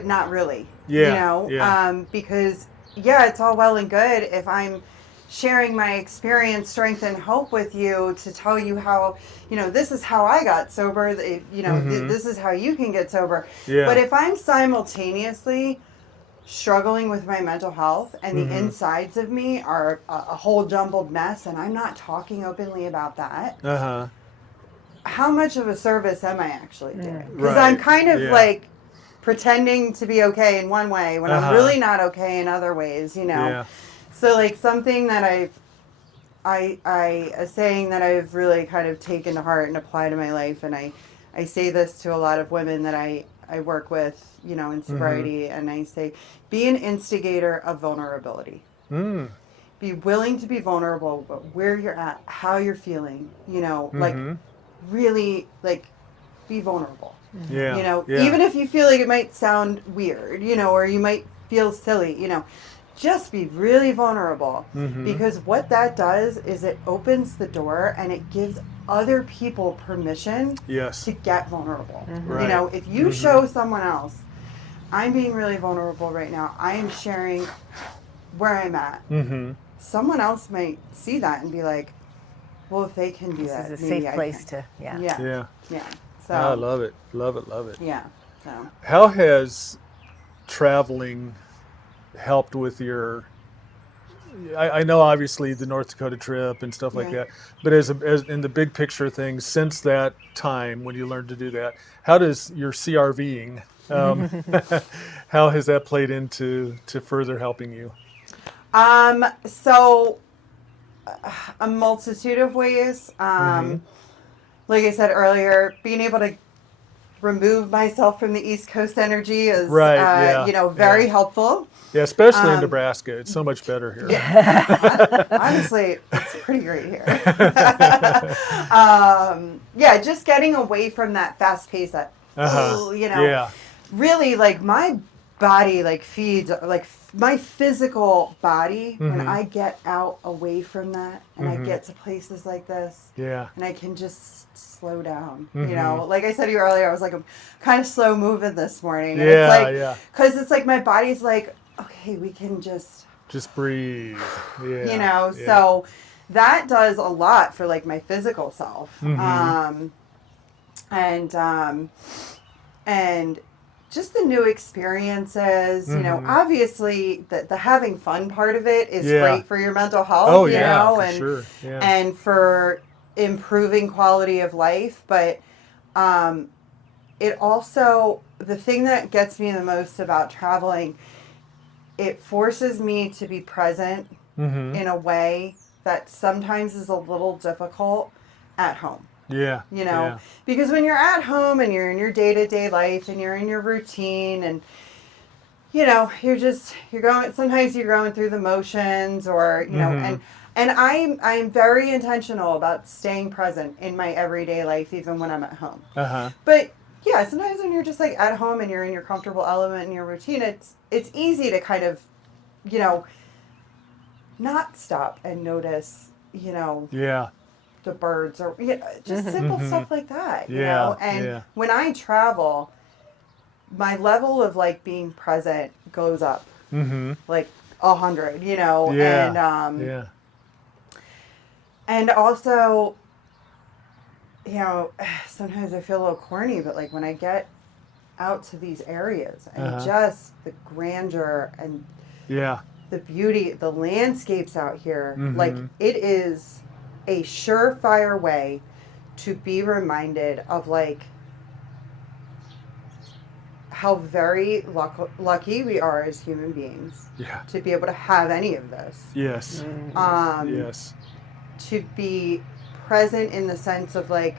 not really, because it's all well and good if I'm sharing my experience, strength, and hope with you to tell you how, this is how I got sober, this is how you can get sober. But if I'm simultaneously struggling with my mental health and the insides of me are a whole jumbled mess and I'm not talking openly about that, how much of a service am I actually doing? Because I'm kind of like pretending to be okay in one way when I'm really not okay in other ways, So like something that a saying that I've really kind of taken to heart and applied to my life, and I say this to a lot of women that I work with, in sobriety, and I say, be an instigator of vulnerability. Be willing to be vulnerable about where you're at, how you're feeling, like really like be vulnerable. Even if you feel like it might sound weird, or you might feel silly, just be really vulnerable, because what that does is it opens the door and it gives other people permission to get vulnerable. If you show someone else, I'm being really vulnerable right now, I am sharing where I'm at, someone else might see that and be like, well, if they can do that, this is a safe place to So I love it. So how has traveling helped with your, I know obviously the North Dakota trip and stuff like that, but as in the big picture things since that time when you learned to do that, how does your CRVing, how has that played into further helping you? So a multitude of ways. Mm-hmm. Like I said earlier, being able to remove myself from the East Coast energy is, Right, yeah, very yeah. helpful. Yeah, especially in Um, Nebraska. It's so much better here. Honestly, it's pretty great here. Yeah, just getting away from that fast pace that, Uh-huh. Yeah. really like my body like feeds like my physical body when Mm-hmm. I get out away from that and I Mm-hmm. get to places like this Yeah. and I can just slow down. Mm-hmm. Like I said to you earlier, I was like, I'm kind of slow moving this morning. And it's Yeah, like, yeah. because it's like my body's like, okay, we can just, Just breathe. Yeah. Yeah. so that does a lot for like my physical self. Mm-hmm. And and just the new experiences, Mm-hmm. obviously the having fun part of it is Yeah. great for your mental health, Oh, yeah, for and sure. Yeah. and for improving quality of life. But it also, the thing that gets me the most about traveling, it forces me to be present Mm-hmm. in a way that sometimes is a little difficult at home. Yeah. Yeah. Because when you're at home and you're in your day-to-day life and you're in your routine and sometimes you're going through the motions, or Mm-hmm. and I'm very intentional about staying present in my everyday life even when I'm at home. Uh-huh. But yeah, sometimes when you're just like at home and you're in your comfortable element and your routine, it's easy to kind of, not stop and notice, Yeah. the birds or just simple Mm-hmm. stuff like that, Yeah. And Yeah. when I travel, my level of like being present goes up Mm-hmm. like 100, Yeah. and Yeah. and also, sometimes I feel a little corny, but like when I get out to these areas and Uh-huh. just the grandeur and Yeah. the beauty, the landscapes out here, like Mm-hmm. it is a surefire way to be reminded of like how very lucky we are as human beings Yeah. to be able to have any of this. Yes. Yes. To be present in the sense of like,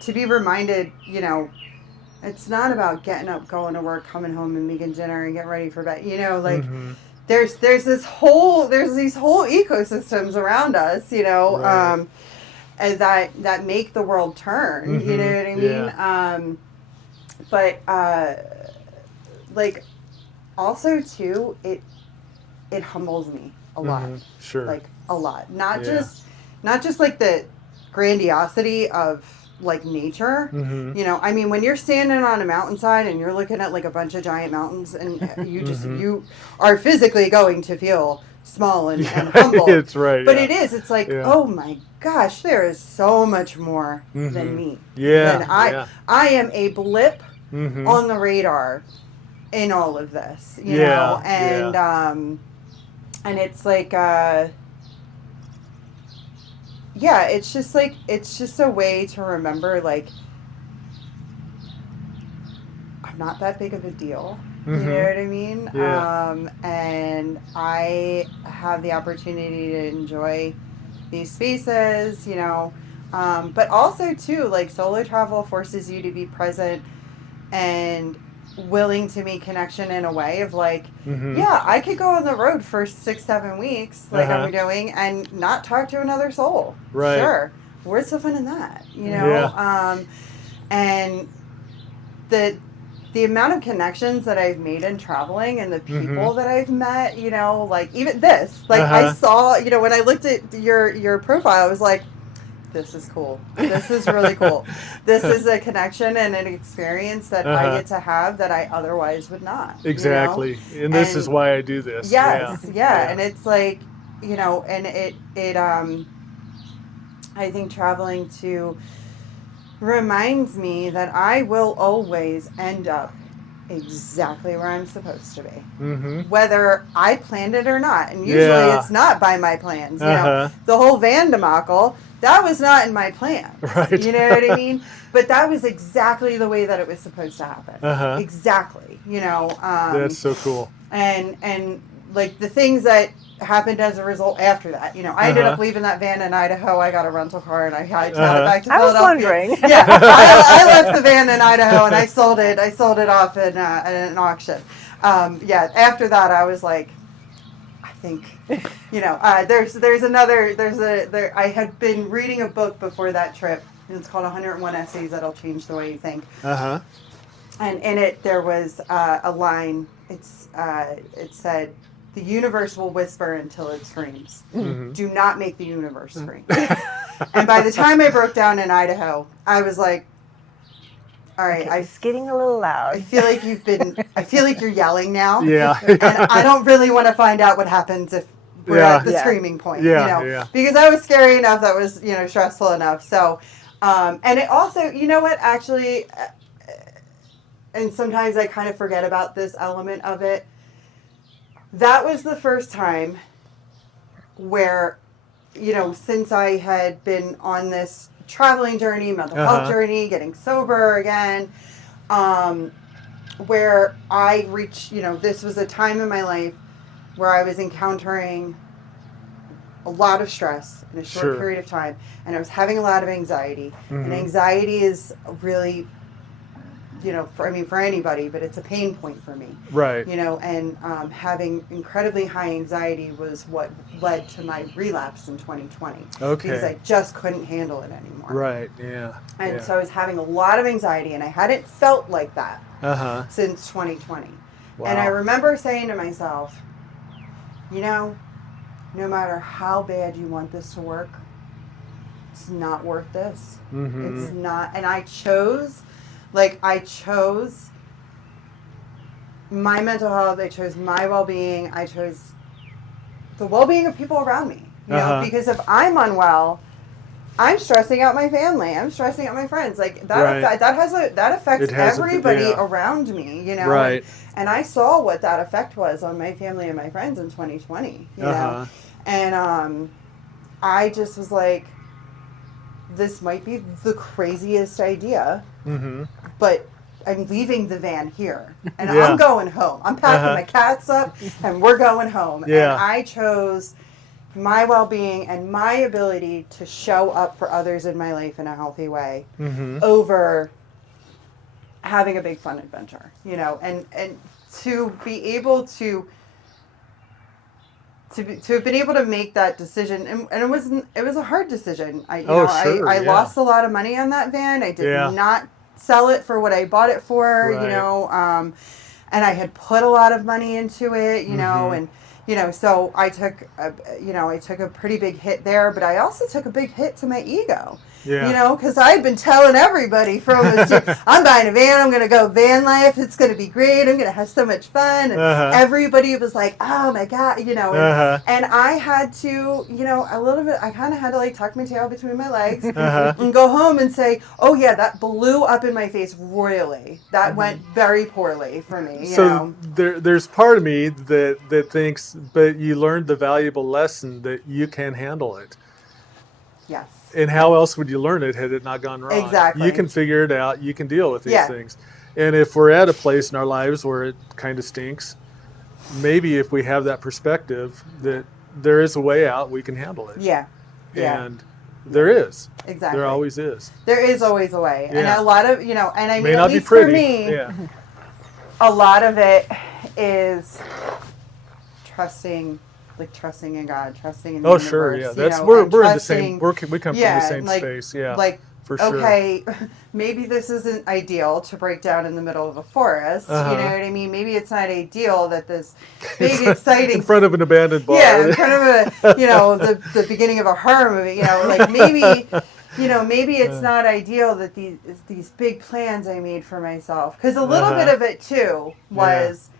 to be reminded, it's not about getting up, going to work, coming home and making dinner and getting ready for bed. Mm-hmm. There's these whole ecosystems around us, Right. and that make the world turn. Mm-hmm. You know what I mean? Yeah. But like also too, it humbles me a lot. Mm-hmm. Sure. Like a lot. Not Yeah. just like the grandiosity of like nature. Mm-hmm. I mean, when you're standing on a mountainside and you're looking at like a bunch of giant mountains and Mm-hmm. you are physically going to feel small and humble. It's right. But Yeah. it's like, Yeah. oh my gosh, there is so much more Mm-hmm. than me. Yeah. Than Yeah. I am a blip Mm-hmm. on the radar in all of this, Yeah. and it's like it's just a way to remember like I'm not that big of a deal. Mm-hmm. You know what I mean? Yeah. And I have the opportunity to enjoy these spaces, but also too, like solo travel forces you to be present and willing to make connection in a way of like, Mm-hmm. yeah, I could go on the road for 6-7 weeks like Uh-huh. I'm doing and not talk to another soul. Right. Sure. Where's the fun in that? Yeah. And the amount of connections that I've made in traveling and the people Mm-hmm. that I've met, like even this, like I Uh-huh. saw, when I looked at your profile, I was like, this is cool. This is really cool. This is a connection and an experience that I Uh-huh. get to have that I otherwise would not. Exactly. And this is why I do this. Yes, Yeah. and it's like, and it I think traveling to reminds me that I will always end up exactly where I'm supposed to be. Mm-hmm. Whether I planned it or not. And usually it's not by my plans. You know, the whole van debacle, that was not in my plans. Right. You know what I mean? But that was exactly the way that it was supposed to happen. Exactly. You know. That's so cool. And like the things that happened as a result after that. You know, I ended up leaving that van in Idaho. I got a rental car and I hightailed it back to Philadelphia. I was wondering. Yeah, I left the van in Idaho and I sold it. I sold it off at an auction. Yeah, after that I was like, I think, you know, I had been reading a book before that trip. And it's called 101 Essays That'll Change the Way You Think. And in it there was a line. It said, "The universe will whisper until it screams. Mm-hmm. Do not make the universe scream." And by the time I broke down in Idaho, I was like, "All right, it's getting a little loud. I feel like I feel like you're yelling now. Yeah. And I don't really want to find out what happens if we're at the screaming point. Yeah, you know, yeah. Because that was scary enough. That was, you know, stressful enough. So, and it also, you know what, actually, and sometimes I kind of forget about this element of it. That was the first time where, you know, since I had been on this traveling journey, mental health journey, getting sober again, where I reached, you know, this was a time in my life where I was encountering a lot of stress in a short period of time, and I was having a lot of anxiety. And anxiety is really, you know, for anybody, but it's a pain point for me. Right. You know, and having incredibly high anxiety was what led to my relapse in 2020. Okay. Because I just couldn't handle it anymore. Right, yeah. And so I was having a lot of anxiety, and I hadn't felt like that since 2020. Wow. And I remember saying to myself, you know, no matter how bad you want this to work, it's not worth this. It's not. And I chose my mental health, I chose my well-being, I chose the well-being of people around me. You know, because if I'm unwell, I'm stressing out my family. I'm stressing out my friends. Like that, that affects everybody around me. You know, right? And I saw what that effect was on my family and my friends in 2020. You know, and I just was like, this might be the craziest idea, but I'm leaving the van here, and I'm going home. I'm packing my cats up, and we're going home. And I chose my well-being and my ability to show up for others in my life in a healthy way over having a big fun adventure, you know, and to be able to have been able to make that decision, and it was a hard decision. I lost a lot of money on that van. I did not sell it for what I bought it for, you know, and I had put a lot of money into it, you know, and you know, so I took a pretty big hit there, but I also took a big hit to my ego. You know, because I'd been telling everybody from I'm buying a van, I'm going to go van life, it's going to be great, I'm going to have so much fun. And everybody was like, oh my God, you know. And I had to, you know, a little bit, I kind of had to like tuck my tail between my legs and go home and say, oh yeah, that blew up in my face royally. That went very poorly for me, you know. There's part of me that thinks, but you learned the valuable lesson that you can handle it. Yes. And how else would you learn it had it not gone wrong? Exactly. You can figure it out. You can deal with these things. And if we're at a place in our lives where it kind of stinks, maybe if we have that perspective that there is a way out, we can handle it. Yeah. And there is. Exactly. There always is. There is always a way. Yeah. And a lot of, you know, and I mean, at least for me, a lot of it is trusting in God, trusting in the universe. Sure, yeah. That's you know, we're in the trusting, same. We come from the same space, Like, for sure. Okay, maybe this isn't ideal to break down in the middle of a forest. You know what I mean? Maybe it's not ideal that this big, exciting in front of an abandoned bar. Yeah, in front of a, you know, the beginning of a horror movie. You know, like maybe. You know, maybe it's not ideal that these big plans I made for myself. Because a little bit of it, too, was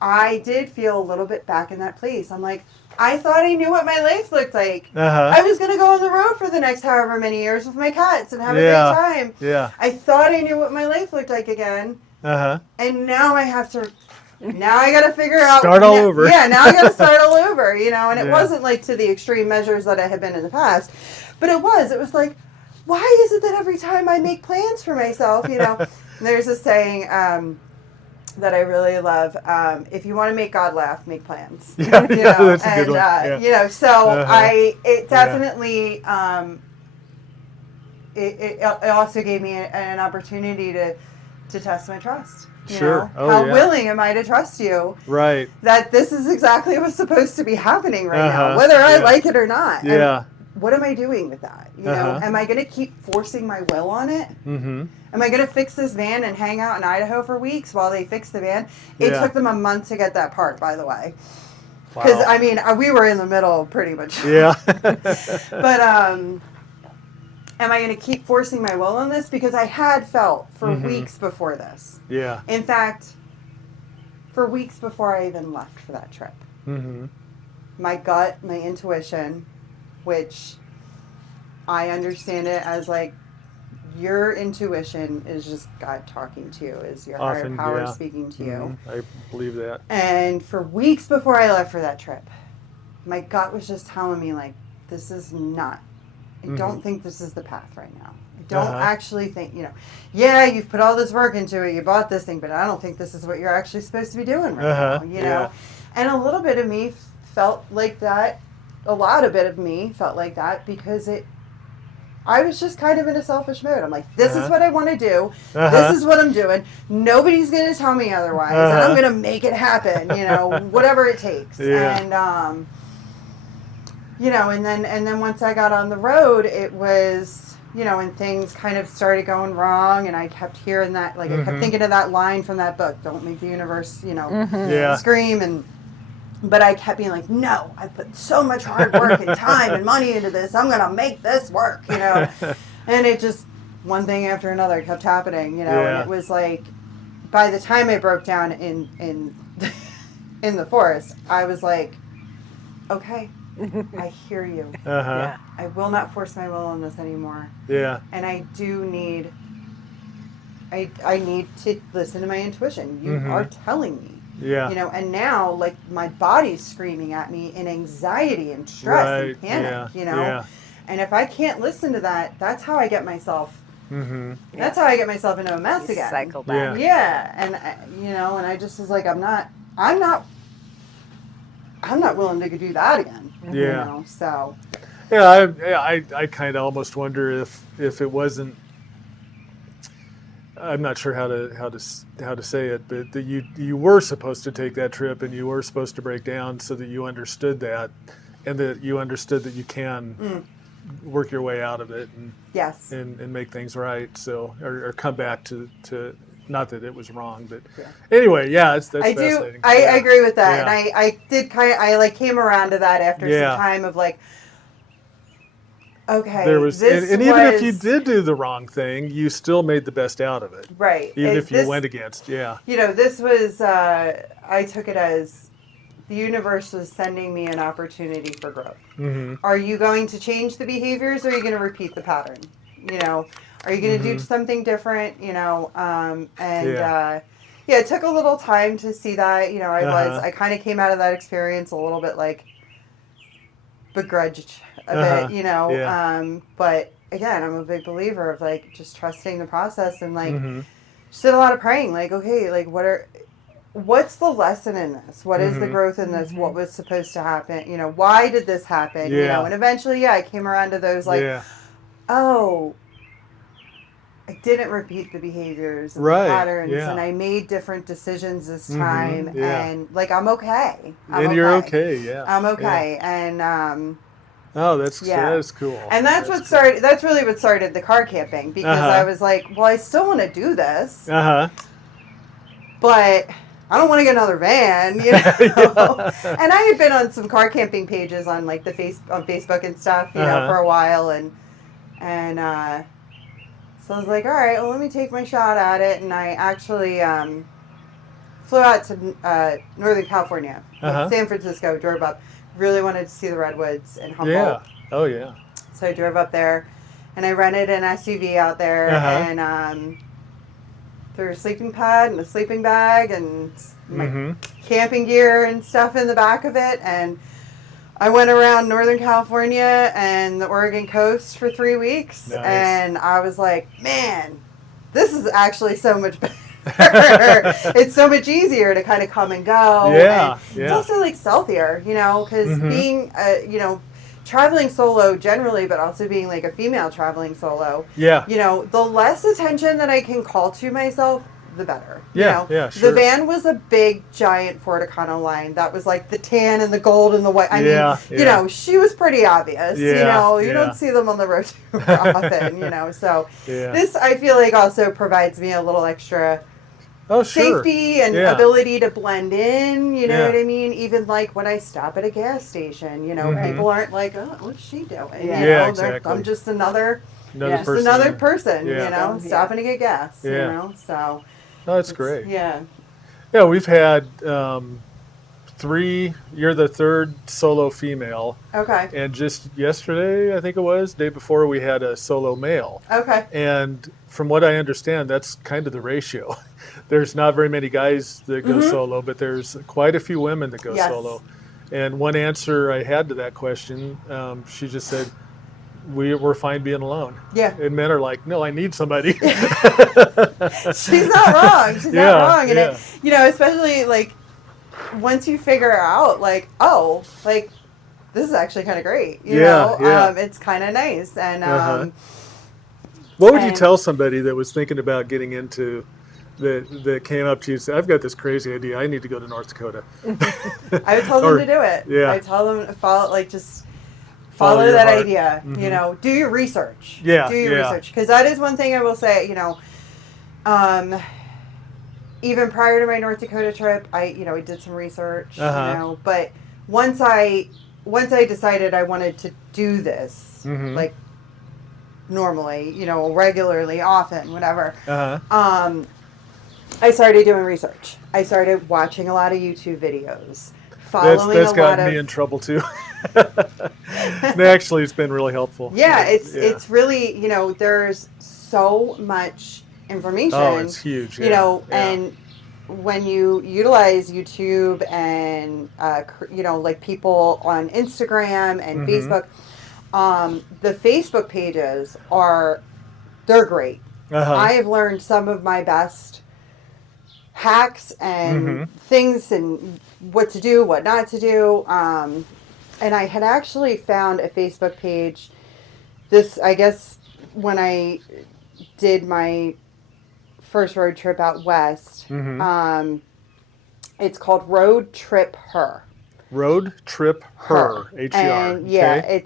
I did feel a little bit back in that place. I'm like, I thought I knew what my life looked like. I was going to go on the road for the next however many years with my cats and have a great time. I thought I knew what my life looked like again. And now I have to. Now I got to figure out. Start all over. Yeah, now I got to start all over, and it Yeah. wasn't like to the extreme measures that I had been in the past, but it was like, why is it that every time I make plans for myself, there's a saying that I really love, if you want to make God laugh, make plans. Yeah, that's a good one. Yeah. So it definitely, it also gave me an opportunity to test my trust. Sure. How willing am I to trust you? Right. That this is exactly what's supposed to be happening right now, whether I like it or not. Yeah. And what am I doing with that? Am I going to keep forcing my will on it? Mm-hmm. Am I going to fix this van and hang out in Idaho for weeks while they fix the van? It took them a month to get that part, by the way. Because, we were in the middle pretty much. Yeah. But, am I going to keep forcing my will on this? Because I had felt for weeks before this. Yeah. In fact, for weeks before I even left for that trip. Mm-hmm. My gut, my intuition, which I understand it as like your intuition is just God talking to you, is your higher power speaking to you. I believe that. And for weeks before I left for that trip, my gut was just telling me like, this is not. I don't think this is the path right now. I don't actually think, you've put all this work into it, you bought this thing, but I don't think this is what you're actually supposed to be doing right now, And a little bit of me felt like that, a lot of bit of me felt like that because I was just kind of in a selfish mode. I'm like, this is what I want to do. This is what I'm doing. Nobody's going to tell me otherwise. And I'm going to make it happen, whatever it takes. Yeah. And, and then once I got on the road, it was, and things kind of started going wrong, and I kept hearing that, like, I kept thinking of that line from that book, don't make the universe, scream, but I kept being like, no, I put so much hard work and time and money into this, I'm going to make this work, and it just, one thing after another kept happening, and it was like, by the time I broke down in the forest, I was like, okay, I hear you. Yeah. I will not force my will on this anymore. Yeah. And I do need, I need to listen to my intuition. You are telling me. Yeah. And now, like, my body's screaming at me in anxiety and stress and panic, Yeah. And if I can't listen to that, that's how I get myself, that's how I get myself into a mess again. Cycle back. Yeah. And, and I just was like, I'm not willing to do that again. Yeah. So. Yeah, I kind of almost wonder if it wasn't. I'm not sure how to say it, but that you were supposed to take that trip and you were supposed to break down so that you understood that, and that you understood that you can work your way out of it and and make things right. So or come back to. Not that it was wrong, but anyway, that's fascinating. I agree with that, and I did I came around to that after some time of like, okay, there was, and even if you did do the wrong thing, you still made the best out of it, right? Even if you went against, this was I took it as the universe was sending me an opportunity for growth. Are you going to change the behaviors, or are you going to repeat the pattern? Are you going to do something different? It took a little time to see that. I kind of came out of that experience a little bit like begrudged a bit, but again, I'm a big believer of like just trusting the process and like just did a lot of praying. Like, okay, like what's the lesson in this? What is the growth in this? What was supposed to happen? Why did this happen? And eventually, I came around to those like, oh, I didn't repeat the behaviors and the patterns, and I made different decisions this time, and like I'm okay. You're okay, I'm okay, and that's cool. And that's what started. That's really what started the car camping, because I was like, well, I still want to do this, but I don't want to get another van, And I had been on some car camping pages on like on Facebook and stuff, for a while, and so I was like, all right, well, let me take my shot at it. And I actually flew out to Northern California, San Francisco, drove up. Really wanted to see the redwoods in Humboldt. Yeah. Oh, yeah. So I drove up there, and I rented an SUV out there, and threw a sleeping pad and a sleeping bag and my Mm-hmm. camping gear and stuff in the back of it, and I went around Northern California and the Oregon coast for 3 weeks, Nice. and I was like, man, this is actually so much better. It's so much easier to kind of come and go. Yeah, And yeah. It's also like stealthier, because Mhm. being, traveling solo generally, but also being like a female traveling solo, Yeah. the less attention that I can call to myself, the better. Yeah, yeah, sure. The van was a big, giant Ford Econoline that was like the tan and the gold and the white. I Yeah, mean, yeah. she was pretty obvious. Yeah, You yeah. don't see them on the road too often. So Yeah. this I feel like also provides me a little extra Oh, sure. safety and Yeah. ability to blend in. You know Yeah. what I mean? Even like when I stop at a gas station, Mhm. people aren't like, oh, what's she doing? Yeah, exactly. I'm just another person. Yeah. Stopping to get gas. Yeah. So. Oh, that's great. Yeah. Yeah, we've had 3. You're the 3rd solo female, Okay. and just yesterday, I think it was, day before, we had a solo male. Okay. And from what I understand, that's kind of the ratio. There's not very many guys that go Mhm. solo, but there's quite a few women that go Yes. solo. And one answer I had to that question, she just said, we're fine being alone. Yeah. And men are like, no, I need somebody. She's not wrong. She's Yeah, not wrong. And yeah. especially like once you figure out like, oh, like this is actually kind of great. Yeah. It's kind of nice. And Uh-huh. What would you and- tell somebody that was thinking about getting into that came up to you and said, I've got this crazy idea, I need to go to North Dakota? I would tell them to do it. Yeah. I tell them to Follow follow your that heart. idea. Mhm. Do your research. Yeah, Do your yeah. research, because that is one thing I will say. Even prior to my North Dakota trip, I did some research. Uh-huh. But once I decided I wanted to do this, Mhm. like normally, regularly, often, whatever. Uh-huh. I started doing research. I started watching a lot of YouTube videos, following That's a lot gotten of. me in trouble too. Actually, it's been really helpful. Yeah, it's really, there's so much information. Oh, it's huge. Yeah. And when you utilize YouTube and like people on Instagram and Mhm. Facebook, the Facebook pages they're great. Uh-huh. I have learned some of my best hacks and Mhm. things and what to do, what not to do. And I had actually found a Facebook page. I guess, when I did my first road trip out west, Mhm. it's called Road Trip Her. Road Trip Her. H-E-R. And yeah, Okay.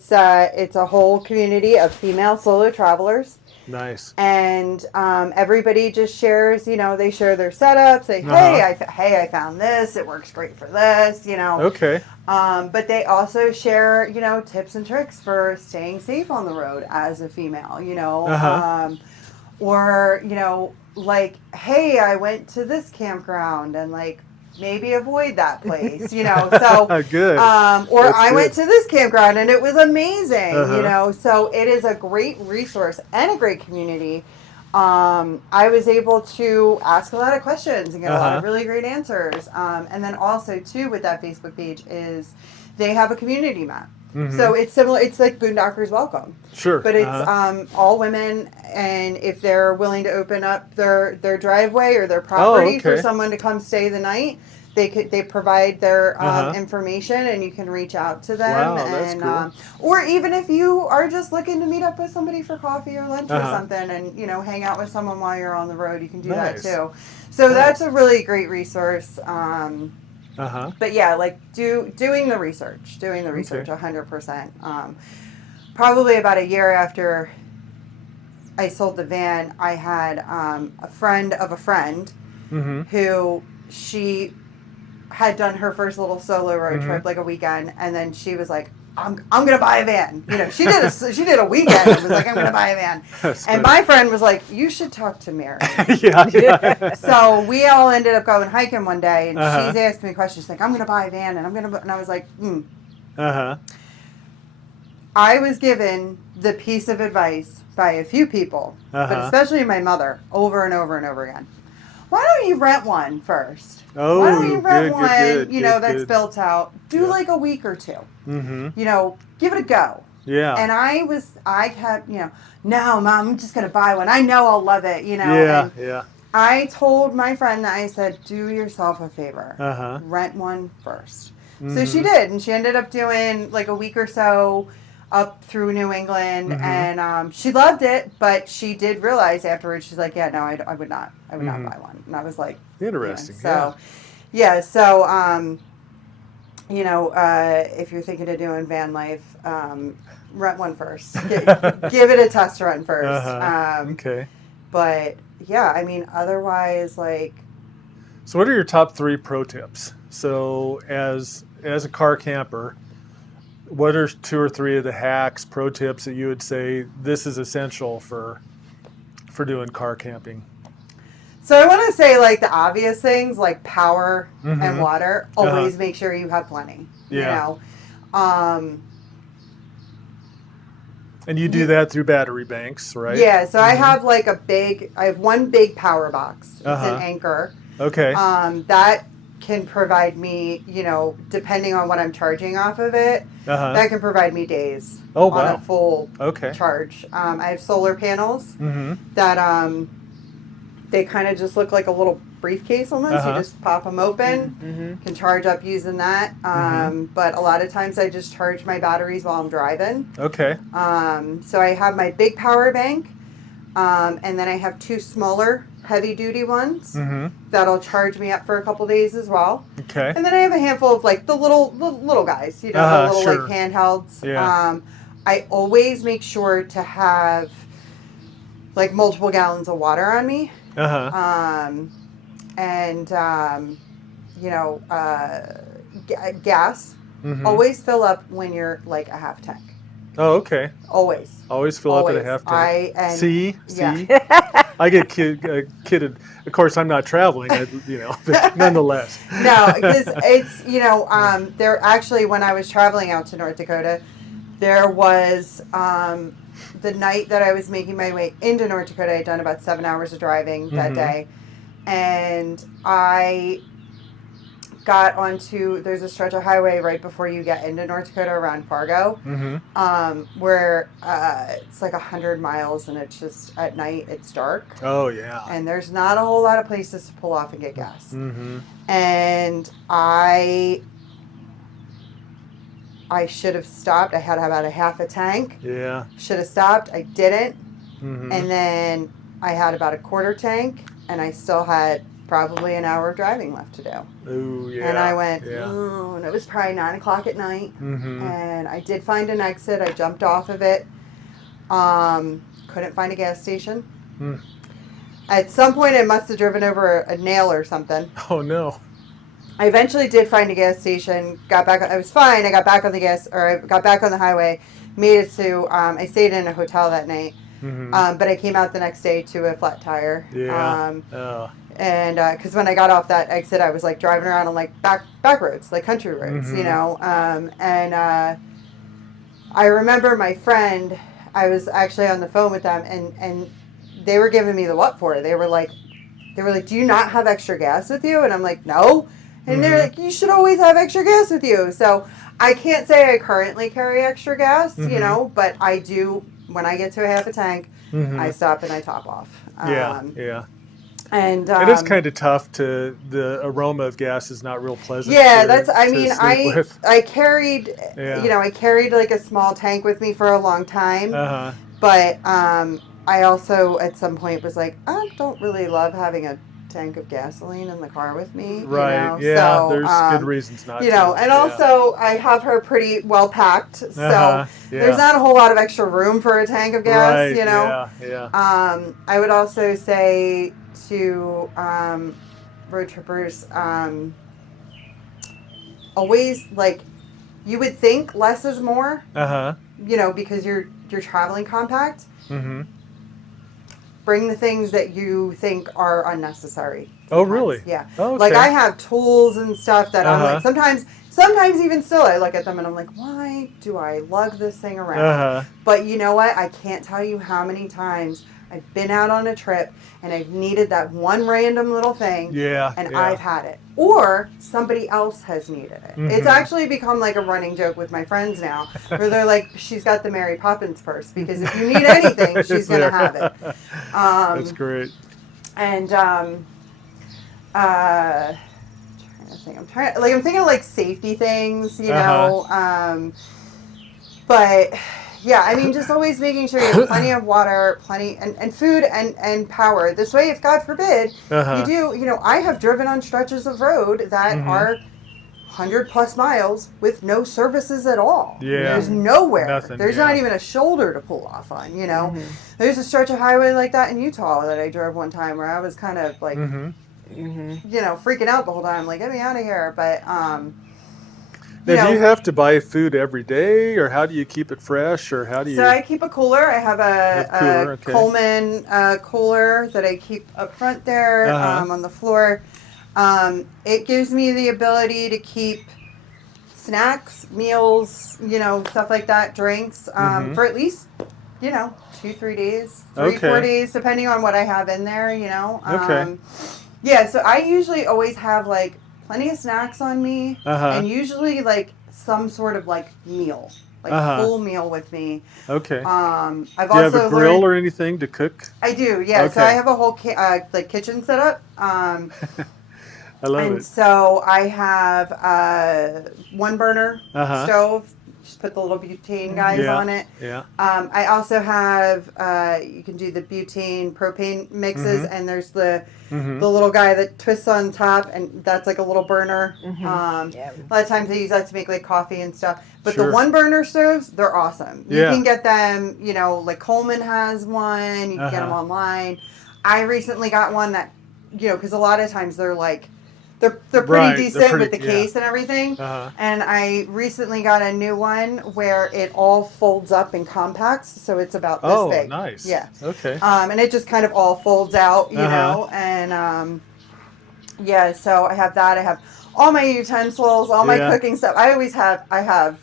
it's a whole community of female solo travelers. Nice. And everybody just shares, they share their setups. Say, hey, I found this. It works great for this, Okay. But they also share, tips and tricks for staying safe on the road as a female, Uh-huh. or, like, hey, I went to this campground and like maybe avoid that place, so Good. or That's I good. went to this campground and it was amazing, Uh-huh. so it is a great resource and a great community. I was able to ask a lot of questions and get a lot of Uh-huh. really great answers. And then also too with that Facebook page is they have a community map. Mhm. So it's similar. It's like Boondockers Welcome, Sure. but it's Uh-huh. all women, and if they're willing to open up their driveway or their property for okay. someone to come stay the night, they provide their Uh-huh. information, and you can reach out to them. Wow, that's and cool. or even if you are just looking to meet up with somebody for coffee or lunch or Uh-huh. something, and hang out with someone while you're on the road, you can do Nice. that too. So Nice. that's a really great resource. Uh-huh. But yeah, like doing the research, 100%. Probably about a year after I sold the van, I had a friend of a friend Mm-hmm. who she had done her first little solo road Mhm. trip, like a weekend, and then she was like, I'm gonna buy a van. She did a weekend and was like, I'm gonna buy a van. That's And funny. my friend was like, you should talk to Mary. yeah. So we all ended up going hiking one day, and Uh-huh. she's asking me questions. She's like, I'm going to buy a van, and I was like, Uh-huh. I was given the piece of advice by a few people, but Uh-huh. especially my mother, over and over and over again. why don't you rent one first? Oh, why don't you rent good, one, good, you know, good, that's good. built out. Do Yeah. like a week or two. Mm-hmm. You know, give it a go. Yeah. And I kept, you know, no, Mom, I'm just going to buy one. I know I'll love it, you know. Yeah, And yeah. I told my friend that I said, do yourself a favor. Uh-huh. Rent one first. Mm-hmm. So she did. And she ended up doing like a week or so up through New England. Mm-hmm. And she loved it. But she did realize afterwards, she's like, yeah, no, I would not. I would Mm-hmm. not buy one. And I was like, Interesting. So, yeah. So, you know, if you're thinking of doing van life, rent one first. Give it a test run first. Uh-huh. Okay. But yeah, I mean, otherwise, like. So, what are your top 3 pro tips? So, as a car camper, what are 2 or 3 of the hacks, pro tips that you would say this is essential for doing car camping? So I want to say like the obvious things like power Mm-hmm. and water. Always make sure you have plenty. Yeah. You know. And you do that through battery banks, right? Yeah. So I Mm-hmm. have like I have one big power box. It's Uh-huh. an Anchor. Okay. That can provide me, you know, depending on what I'm charging off of it, Uh-huh. that can provide me days Oh, on wow. a full Okay. charge. I have solar panels Mm-hmm. that they kind of just look like a little briefcase almost. Uh-huh. You just pop them open, Mm-hmm. can charge up using that. But a lot of times I just charge my batteries while I'm driving. Okay. So I have my big power bank, and then I have 2 smaller heavy duty ones Mm-hmm. that'll charge me up for a couple days as well. Okay. And then I have a handful of like the little guys, you know, the little Sure. like handhelds. Yeah. I always make sure to have like multiple gallons of water on me. Uh-huh. You know, gas. Mm-hmm. Always fill up when you're like a half tank. Oh, okay. Always. Always fill up at a half tank. See? Yeah. I get kidded. Of course, I'm not traveling, but nonetheless. No, because it's, you know, there actually, when I was traveling out to North Dakota, there was the night that I was making my way into North Dakota, I'd done about 7 hours of driving that Mhm. day. And I got onto, there's a stretch of highway right before you get into North Dakota around Fargo, Mm-hmm. where it's like 100 miles and it's just, at night, it's dark. Oh, yeah. And there's not a whole lot of places to pull off and get gas. Mm-hmm. And I should have stopped. I had about a half a tank. Yeah. Should have stopped. I didn't. Mm-hmm. And then I had about a quarter tank, and I still had probably an hour of driving left to do. Ooh, yeah. And I went, Yeah. ooh, and it was probably 9 o'clock at night. Mm-hmm. And I did find an exit. I jumped off of it. Couldn't find a gas station. Mm. At some point, I must have driven over a nail or something. Oh, no. I eventually did find a gas station, got back, I was fine, I got back on the highway, made it to, I stayed in a hotel that night, Mm-hmm. but I came out the next day to a flat tire. Yeah. And, because when I got off that exit, I was, like, driving around on, like, back roads, like, country roads, Mhm. you know, I remember my friend, I was actually on the phone with them, and they were giving me the what for. They were like, do you not have extra gas with you? And I'm like, no. And they're Mhm. like, you should always have extra gas with you. So I can't say I currently carry extra gas, you Mhm. know, but I do, when I get to a half a tank, Mm-hmm. I stop and I top off. Yeah. And It is kind of tough the aroma of gas is not real pleasant. yeah, to sleep with. I carried, Yeah. you know, I carried like a small tank with me for a long time. Uh-huh. But I also at some point was like, I don't really love having a tank of gasoline in the car with me. Right. You know? Yeah. So, there's good reasons not you to. know, and Yeah. also I have her pretty well packed, so Uh-huh. there's not a whole lot of extra room for a tank of gas. Right. You know. Yeah. I would also say to road trippers, always like, you would think less is more. Uh-huh. You know, because you're traveling compact. Mm-hmm. Bring the things that you think are unnecessary. Oh, sometimes. really? Yeah. Oh, okay. Like I have tools and stuff that I'm Uh-huh. like, sometimes even still I look at them and I'm like, why do I lug this thing around? Uh-huh. But you know what? I can't tell you how many times I've been out on a trip and I've needed that one random little thing. Yeah. And yeah. I've had it. Or somebody else has needed it. It's actually become like a running joke with my friends now, where they're like, she's got the Mary Poppins purse, because if you need anything, she's going to have it. That's great. And I'm thinking of like safety things, you know. But yeah, I mean, just always making sure you have plenty of water, plenty and food and power. This way, if God forbid you do, you know, I have driven on stretches of road that are 100+ miles with no services at all. Yeah. There's nowhere. Nothing, There's not even a shoulder to pull off on, you know. There's a stretch of highway like that in Utah that I drove one time where I was kind of like, you know, freaking out the whole time, like, get me out of here. But, now, do you have to buy food every day, or how do you keep it fresh, or how do you? So I keep a cooler. I have a okay. Coleman cooler that I keep up front there on the floor. It gives me the ability to keep snacks, meals, you know, stuff like that, drinks, for at least, you know, 2-3 days, 3-4 days, depending on what I have in there, you know. Yeah, so I usually always have like plenty of snacks on me, and usually like some sort of like meal, like full meal with me. Okay. I've do you also have a grill or anything to cook? I do, yeah. So I have a whole like kitchen set up. I love and it. so I have one burner stove. Just put the little butane guys on it. Yeah. I also have you can do the butane propane mixes, and there's the little guy that twists on top, and that's like a little burner. A lot of times I use that to make like coffee and stuff. But the one burner stoves, they're awesome. You can get them, you know, like Coleman has one. You can get them online. I recently got one that, you know, because a lot of times they're like, they're pretty decent with the case and everything. And I recently got a new one where it all folds up and compacts, so it's about this big. Oh, nice. Yeah. Okay. And it just kind of all folds out, you know. And yeah, so I have that. I have all my utensils, all my cooking stuff. I have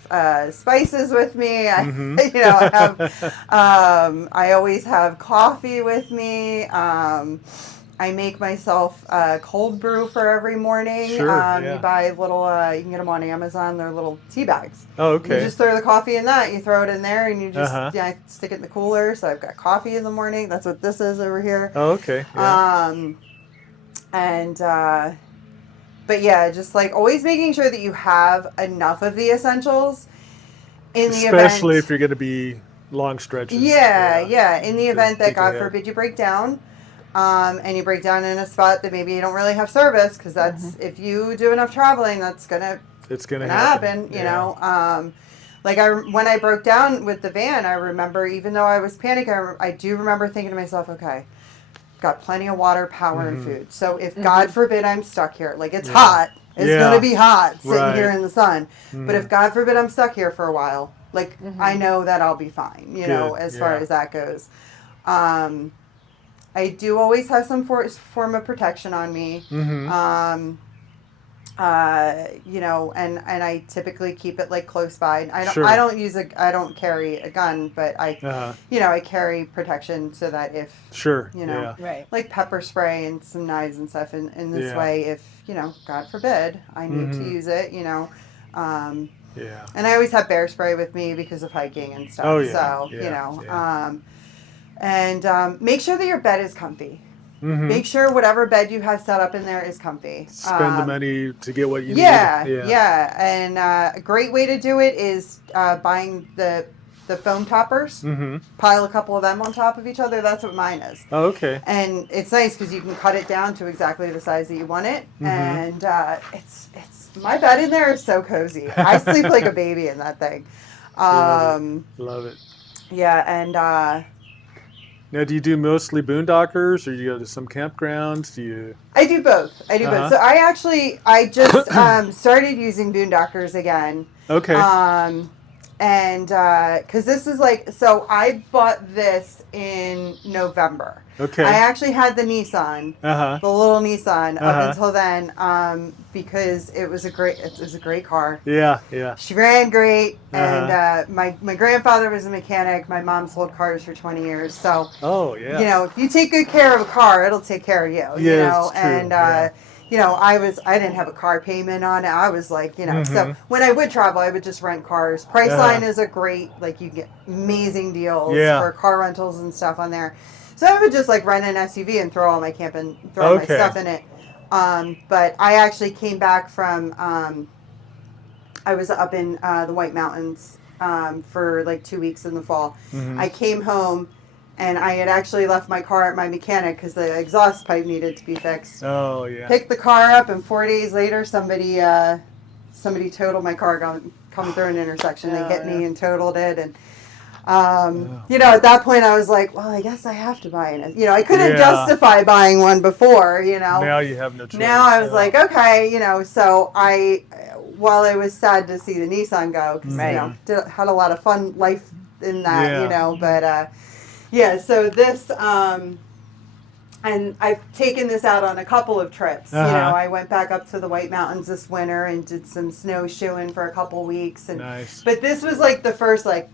spices with me. I, you know, I always have coffee with me. I make myself cold brew for every morning. Sure, You buy little, you can get them on Amazon. They're little tea bags. Oh, okay. You just throw the coffee in that. You throw it in there, and you just stick it in the cooler. So I've got coffee in the morning. That's what this is over here. Oh, okay. Yeah. But yeah, just like always making sure that you have enough of the essentials in the event. Especially if you're going to be long stretches. Yeah. In the event that, God forbid, you break down. And you break down in a spot that maybe you don't really have service, because that's if you do enough traveling, that's gonna happen. You know, like when I broke down with the van, I remember, even though I was panicking, I do remember thinking to myself, okay, got plenty of water, power, and food. So if God forbid I'm stuck here, like it's hot, it's gonna be hot sitting here in the sun. But if God forbid I'm stuck here for a while, like I know that I'll be fine. You know, as far as that goes. I do always have some form of protection on me. You know, and I typically keep it like close by. I don't carry a gun, but you know, I carry protection so that if you know, like pepper spray and some knives and stuff in this way, if, you know, God forbid I need to use it, you know. And I always have bear spray with me because of hiking and stuff. So, you know, and make sure that your bed is comfy. Make sure whatever bed you have set up in there is comfy. Spend the money to get what you need. Yeah. And a great way to do it is buying the foam toppers. Pile a couple of them on top of each other. That's what mine is. Oh, okay. And it's nice because you can cut it down to exactly the size that you want it. And it's my bed in there is so cozy. I sleep like a baby in that thing. Love it. Yeah, and now, do you do mostly boondockers, or do you go to some campgrounds? I do both. Both. So I just started using boondockers again. Okay. And because this is like, so I bought this in November. Okay. I actually had the Nissan, Uh-huh. the little Nissan, Uh-huh. up until then, because it was a great car. Yeah, yeah. She ran great, Uh-huh. and my grandfather was a mechanic. My mom sold cars for 20 years, so Oh, yeah. you know, if you take good care of a car, it'll take care of you. You Yeah, know, it's true, and yeah. you know, I didn't have a car payment on it. I was like, you know, so when I would travel, I would just rent cars. Priceline is a great, like, you get amazing deals Yeah. for car rentals and stuff on there. So I would just like rent an SUV and throw all my throw all my Okay. stuff in it. But I actually came back from, I was up in the White Mountains for like 2 weeks in the fall. Mhm. I came home and I had actually left my car at my mechanic because the exhaust pipe needed to be fixed. Oh, yeah. Picked the car up, and 4 days later, somebody totaled my car coming through an intersection. They hit me and totaled it, and you know, at that point, I was like, well, I guess I have to buy it. You know, I couldn't justify buying one before. You know, Now you have no choice. now I was like, okay, you know, so while I was sad to see the Nissan go, because you know, had a lot of fun life in that, you know, but yeah, so this, and I've taken this out on a couple of trips. You know, I went back up to the White Mountains this winter and did some snowshoeing for a couple weeks. And nice. But this was like the first, like,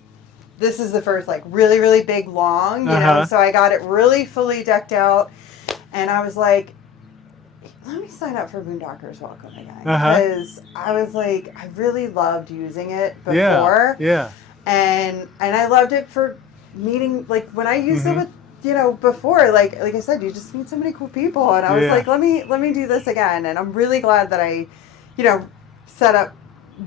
this is the first, like, really, really big long, you know, so I got it really fully decked out. And I was like, let me sign up for Boondockers Welcome again. Because I was like, I really loved using it before. Yeah. And I loved it for meeting, like, when I used it with, you know, before, like I said, you just meet so many cool people. And I was like, let me do this again. And I'm really glad that I, you know, set up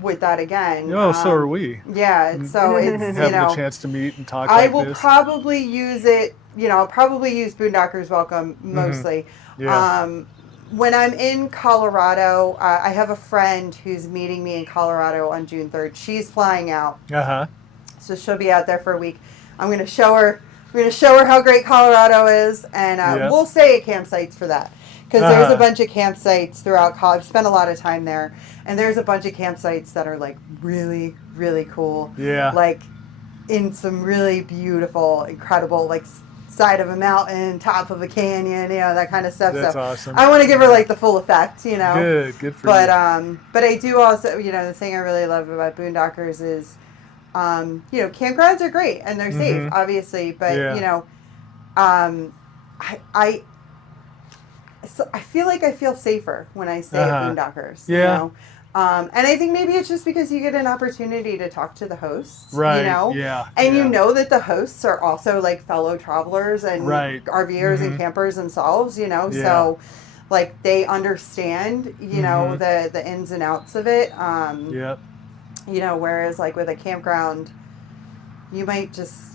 with that again. Oh, so are we. Yeah, so it's, you having know, a chance to meet and talk. I will probably use it, you know, I'll probably use Boondockers Welcome mostly. Yeah. When I'm in Colorado, I have a friend who's meeting me in Colorado on June 3rd. She's flying out. So she'll be out there for a week. I'm going to show her how great Colorado is, and we'll stay at campsites for that. Because there's a bunch of campsites throughout college. I've spent a lot of time there. And there's a bunch of campsites that are, like, really, really cool. Yeah. Like, in some really beautiful, incredible, like, side of a mountain, top of a canyon, you know, that kind of stuff. That's so awesome. I want to give her, like, the full effect, you know. Good for you. But I do also, you know, the thing I really love about Boondockers is, you know, campgrounds are great and they're safe, obviously. But, you know, I feel like I feel safer when I stay at Boondockers. You know? And I think maybe it's just because you get an opportunity to talk to the hosts, right? You know, and you know that the hosts are also like fellow travelers and RVers and campers themselves, you know, so like they understand, you know, the ins and outs of it. You know, whereas like with a campground, you might just,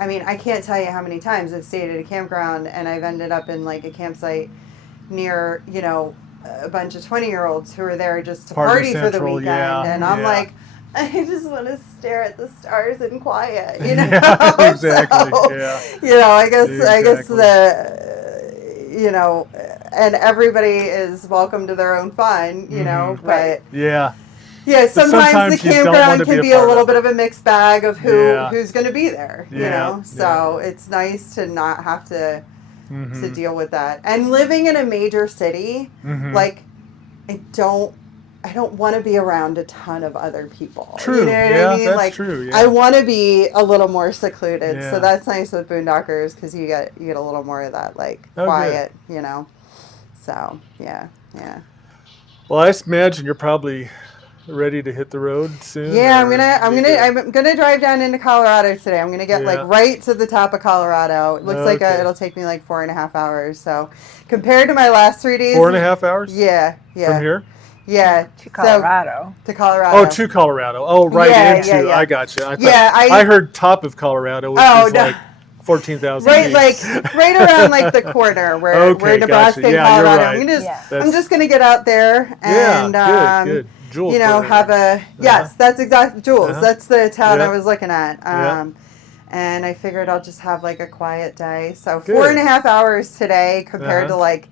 I mean, I can't tell you how many times I've stayed at a campground and I've ended up in like a campsite near, you know, a bunch of 20-year-olds who are there just to party for the weekend, and I'm like, I just want to stare at the stars in quiet, you know. Exactly. So, you know, I guess the, you know, and everybody is welcome to their own fun, you know, but yeah, sometimes the campground can be a little bit of a mixed bag of who's going to be there, you know. So it's nice to not have to deal with that. And living in a major city, like, I don't want to be around a ton of other people. True. You know what I mean? That's like, true. I want to be a little more secluded. So that's nice with Boondockers because you get a little more of that, like, quiet, you know. So yeah. Well, I imagine you're probably ready to hit the road soon. Yeah, I'm gonna drive down into Colorado today. I'm gonna get like right to the top of Colorado. It looks like it'll take me like 4.5 hours. So compared to my last 3 days, 4.5 hours. Yeah. From here. Yeah. To Colorado. To Colorado. Oh, to Colorado. Oh, right into. Yeah. I got you. I heard top of Colorado, which is like 14,000 right, like right around like the corner where Nebraska and Colorado. Right. I'm just gonna get out there and good. Jules, you know, have a that's exactly Jules. That's the town I was looking at. And I figured I'll just have like a quiet day. So 4.5 hours today compared to like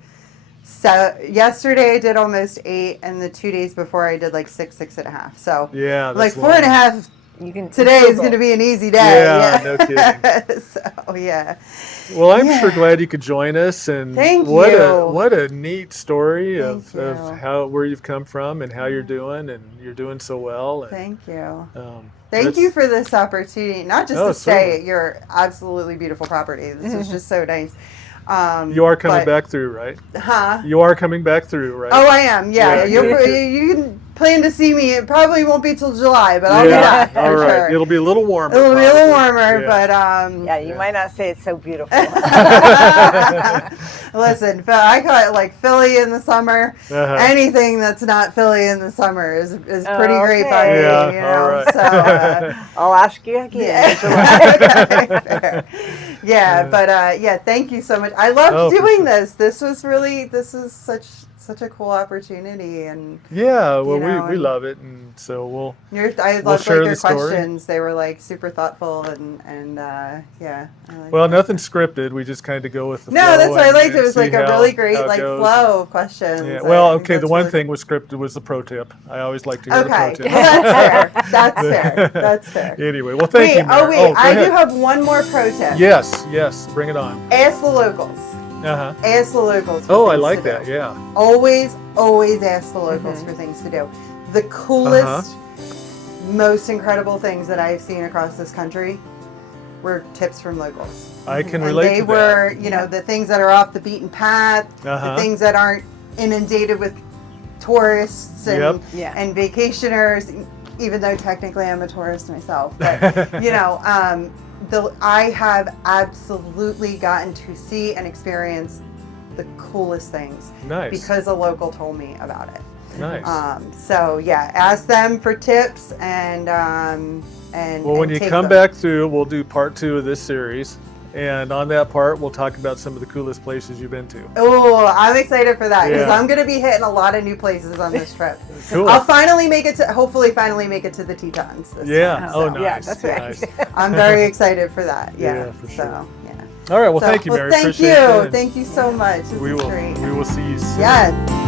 yesterday I did almost 8, and the 2 days before I did like 6.5. So that's like 4.5 You can today is Google. going to be an easy day. Yeah, no kidding. So, yeah. Well, I'm Yeah. sure glad you could join us, and Thank what you. a neat story of Thank you. how where you've come from and how you're doing, and you're doing so well. And, Thank you. um, Thank that's- you for this opportunity, not just Oh, to stay certainly. at your absolutely beautiful property. This is just so nice. You are coming but- back through, right? Huh? You are coming back through, right? Oh, I am. Yeah, Yeah. you can plan to see me. It probably won't be till July, but I'll be Yeah, back all for right. sure. It'll be a little warmer. It'll be a little probably. warmer, Yeah. but Yeah, you Yeah. might not say it's so beautiful. listen, I call it like Philly in the summer. Uh-huh. Anything that's not Philly in the summer is pretty Oh, great okay. by me. Yeah, You all know? right. So. I'll ask you again. Okay, fair. Yeah, but yeah, thank you so much. I loved Oh, for doing sure. this. This was such a cool opportunity, and Yeah, well, You know, we and- love it, and so we'll. I We'll loved share like your the story. questions. They were like super thoughtful, and yeah. I liked Well, that. nothing scripted. We just kind of go with the flow. No, that's what I and- liked. It and was see like a how- really great how it like goes. flow of questions. Yeah. I Well, think okay. The that's one really- thing was scripted was the pro tip. I always like to hear Okay, the pro tip. well, that's fair. That's fair. That's fair. Anyway, well, thank Wait, you. Mary. wait, go I do ahead. have one more pro tip. Yes, bring it on. Ask the locals. Uh-huh. Ask the locals. for Oh, I things like to do. that. Yeah. Always ask the locals for things to do. The coolest, most incredible things that I've seen across this country were tips from locals. I can And relate they to were, you know, the things that are off the beaten path, Uh-huh. the things that aren't inundated with tourists and, Yep. Yeah. and vacationers, even though technically I'm a tourist myself. But, you know, I have absolutely gotten to see and experience the coolest things Nice. because a local told me about it. Nice. So yeah, ask them for tips and Well, when and you take come them. back through, we'll do part 2 of this series. And on that part, we'll talk about some of the coolest places you've been to. Oh, I'm excited for that because Yeah. I'm going to be hitting a lot of new places on this trip. Cool. I'll hopefully finally make it to the Tetons. This Yeah. time, Oh, so nice. Yeah, that's right. Nice. I'm very excited for that. Yeah. Yeah, for sure. So, yeah. All right. Well, So, thank you, Mary. Thank Appreciate you. it. Thank you so much. This We is will. great. We will see you soon. Yes.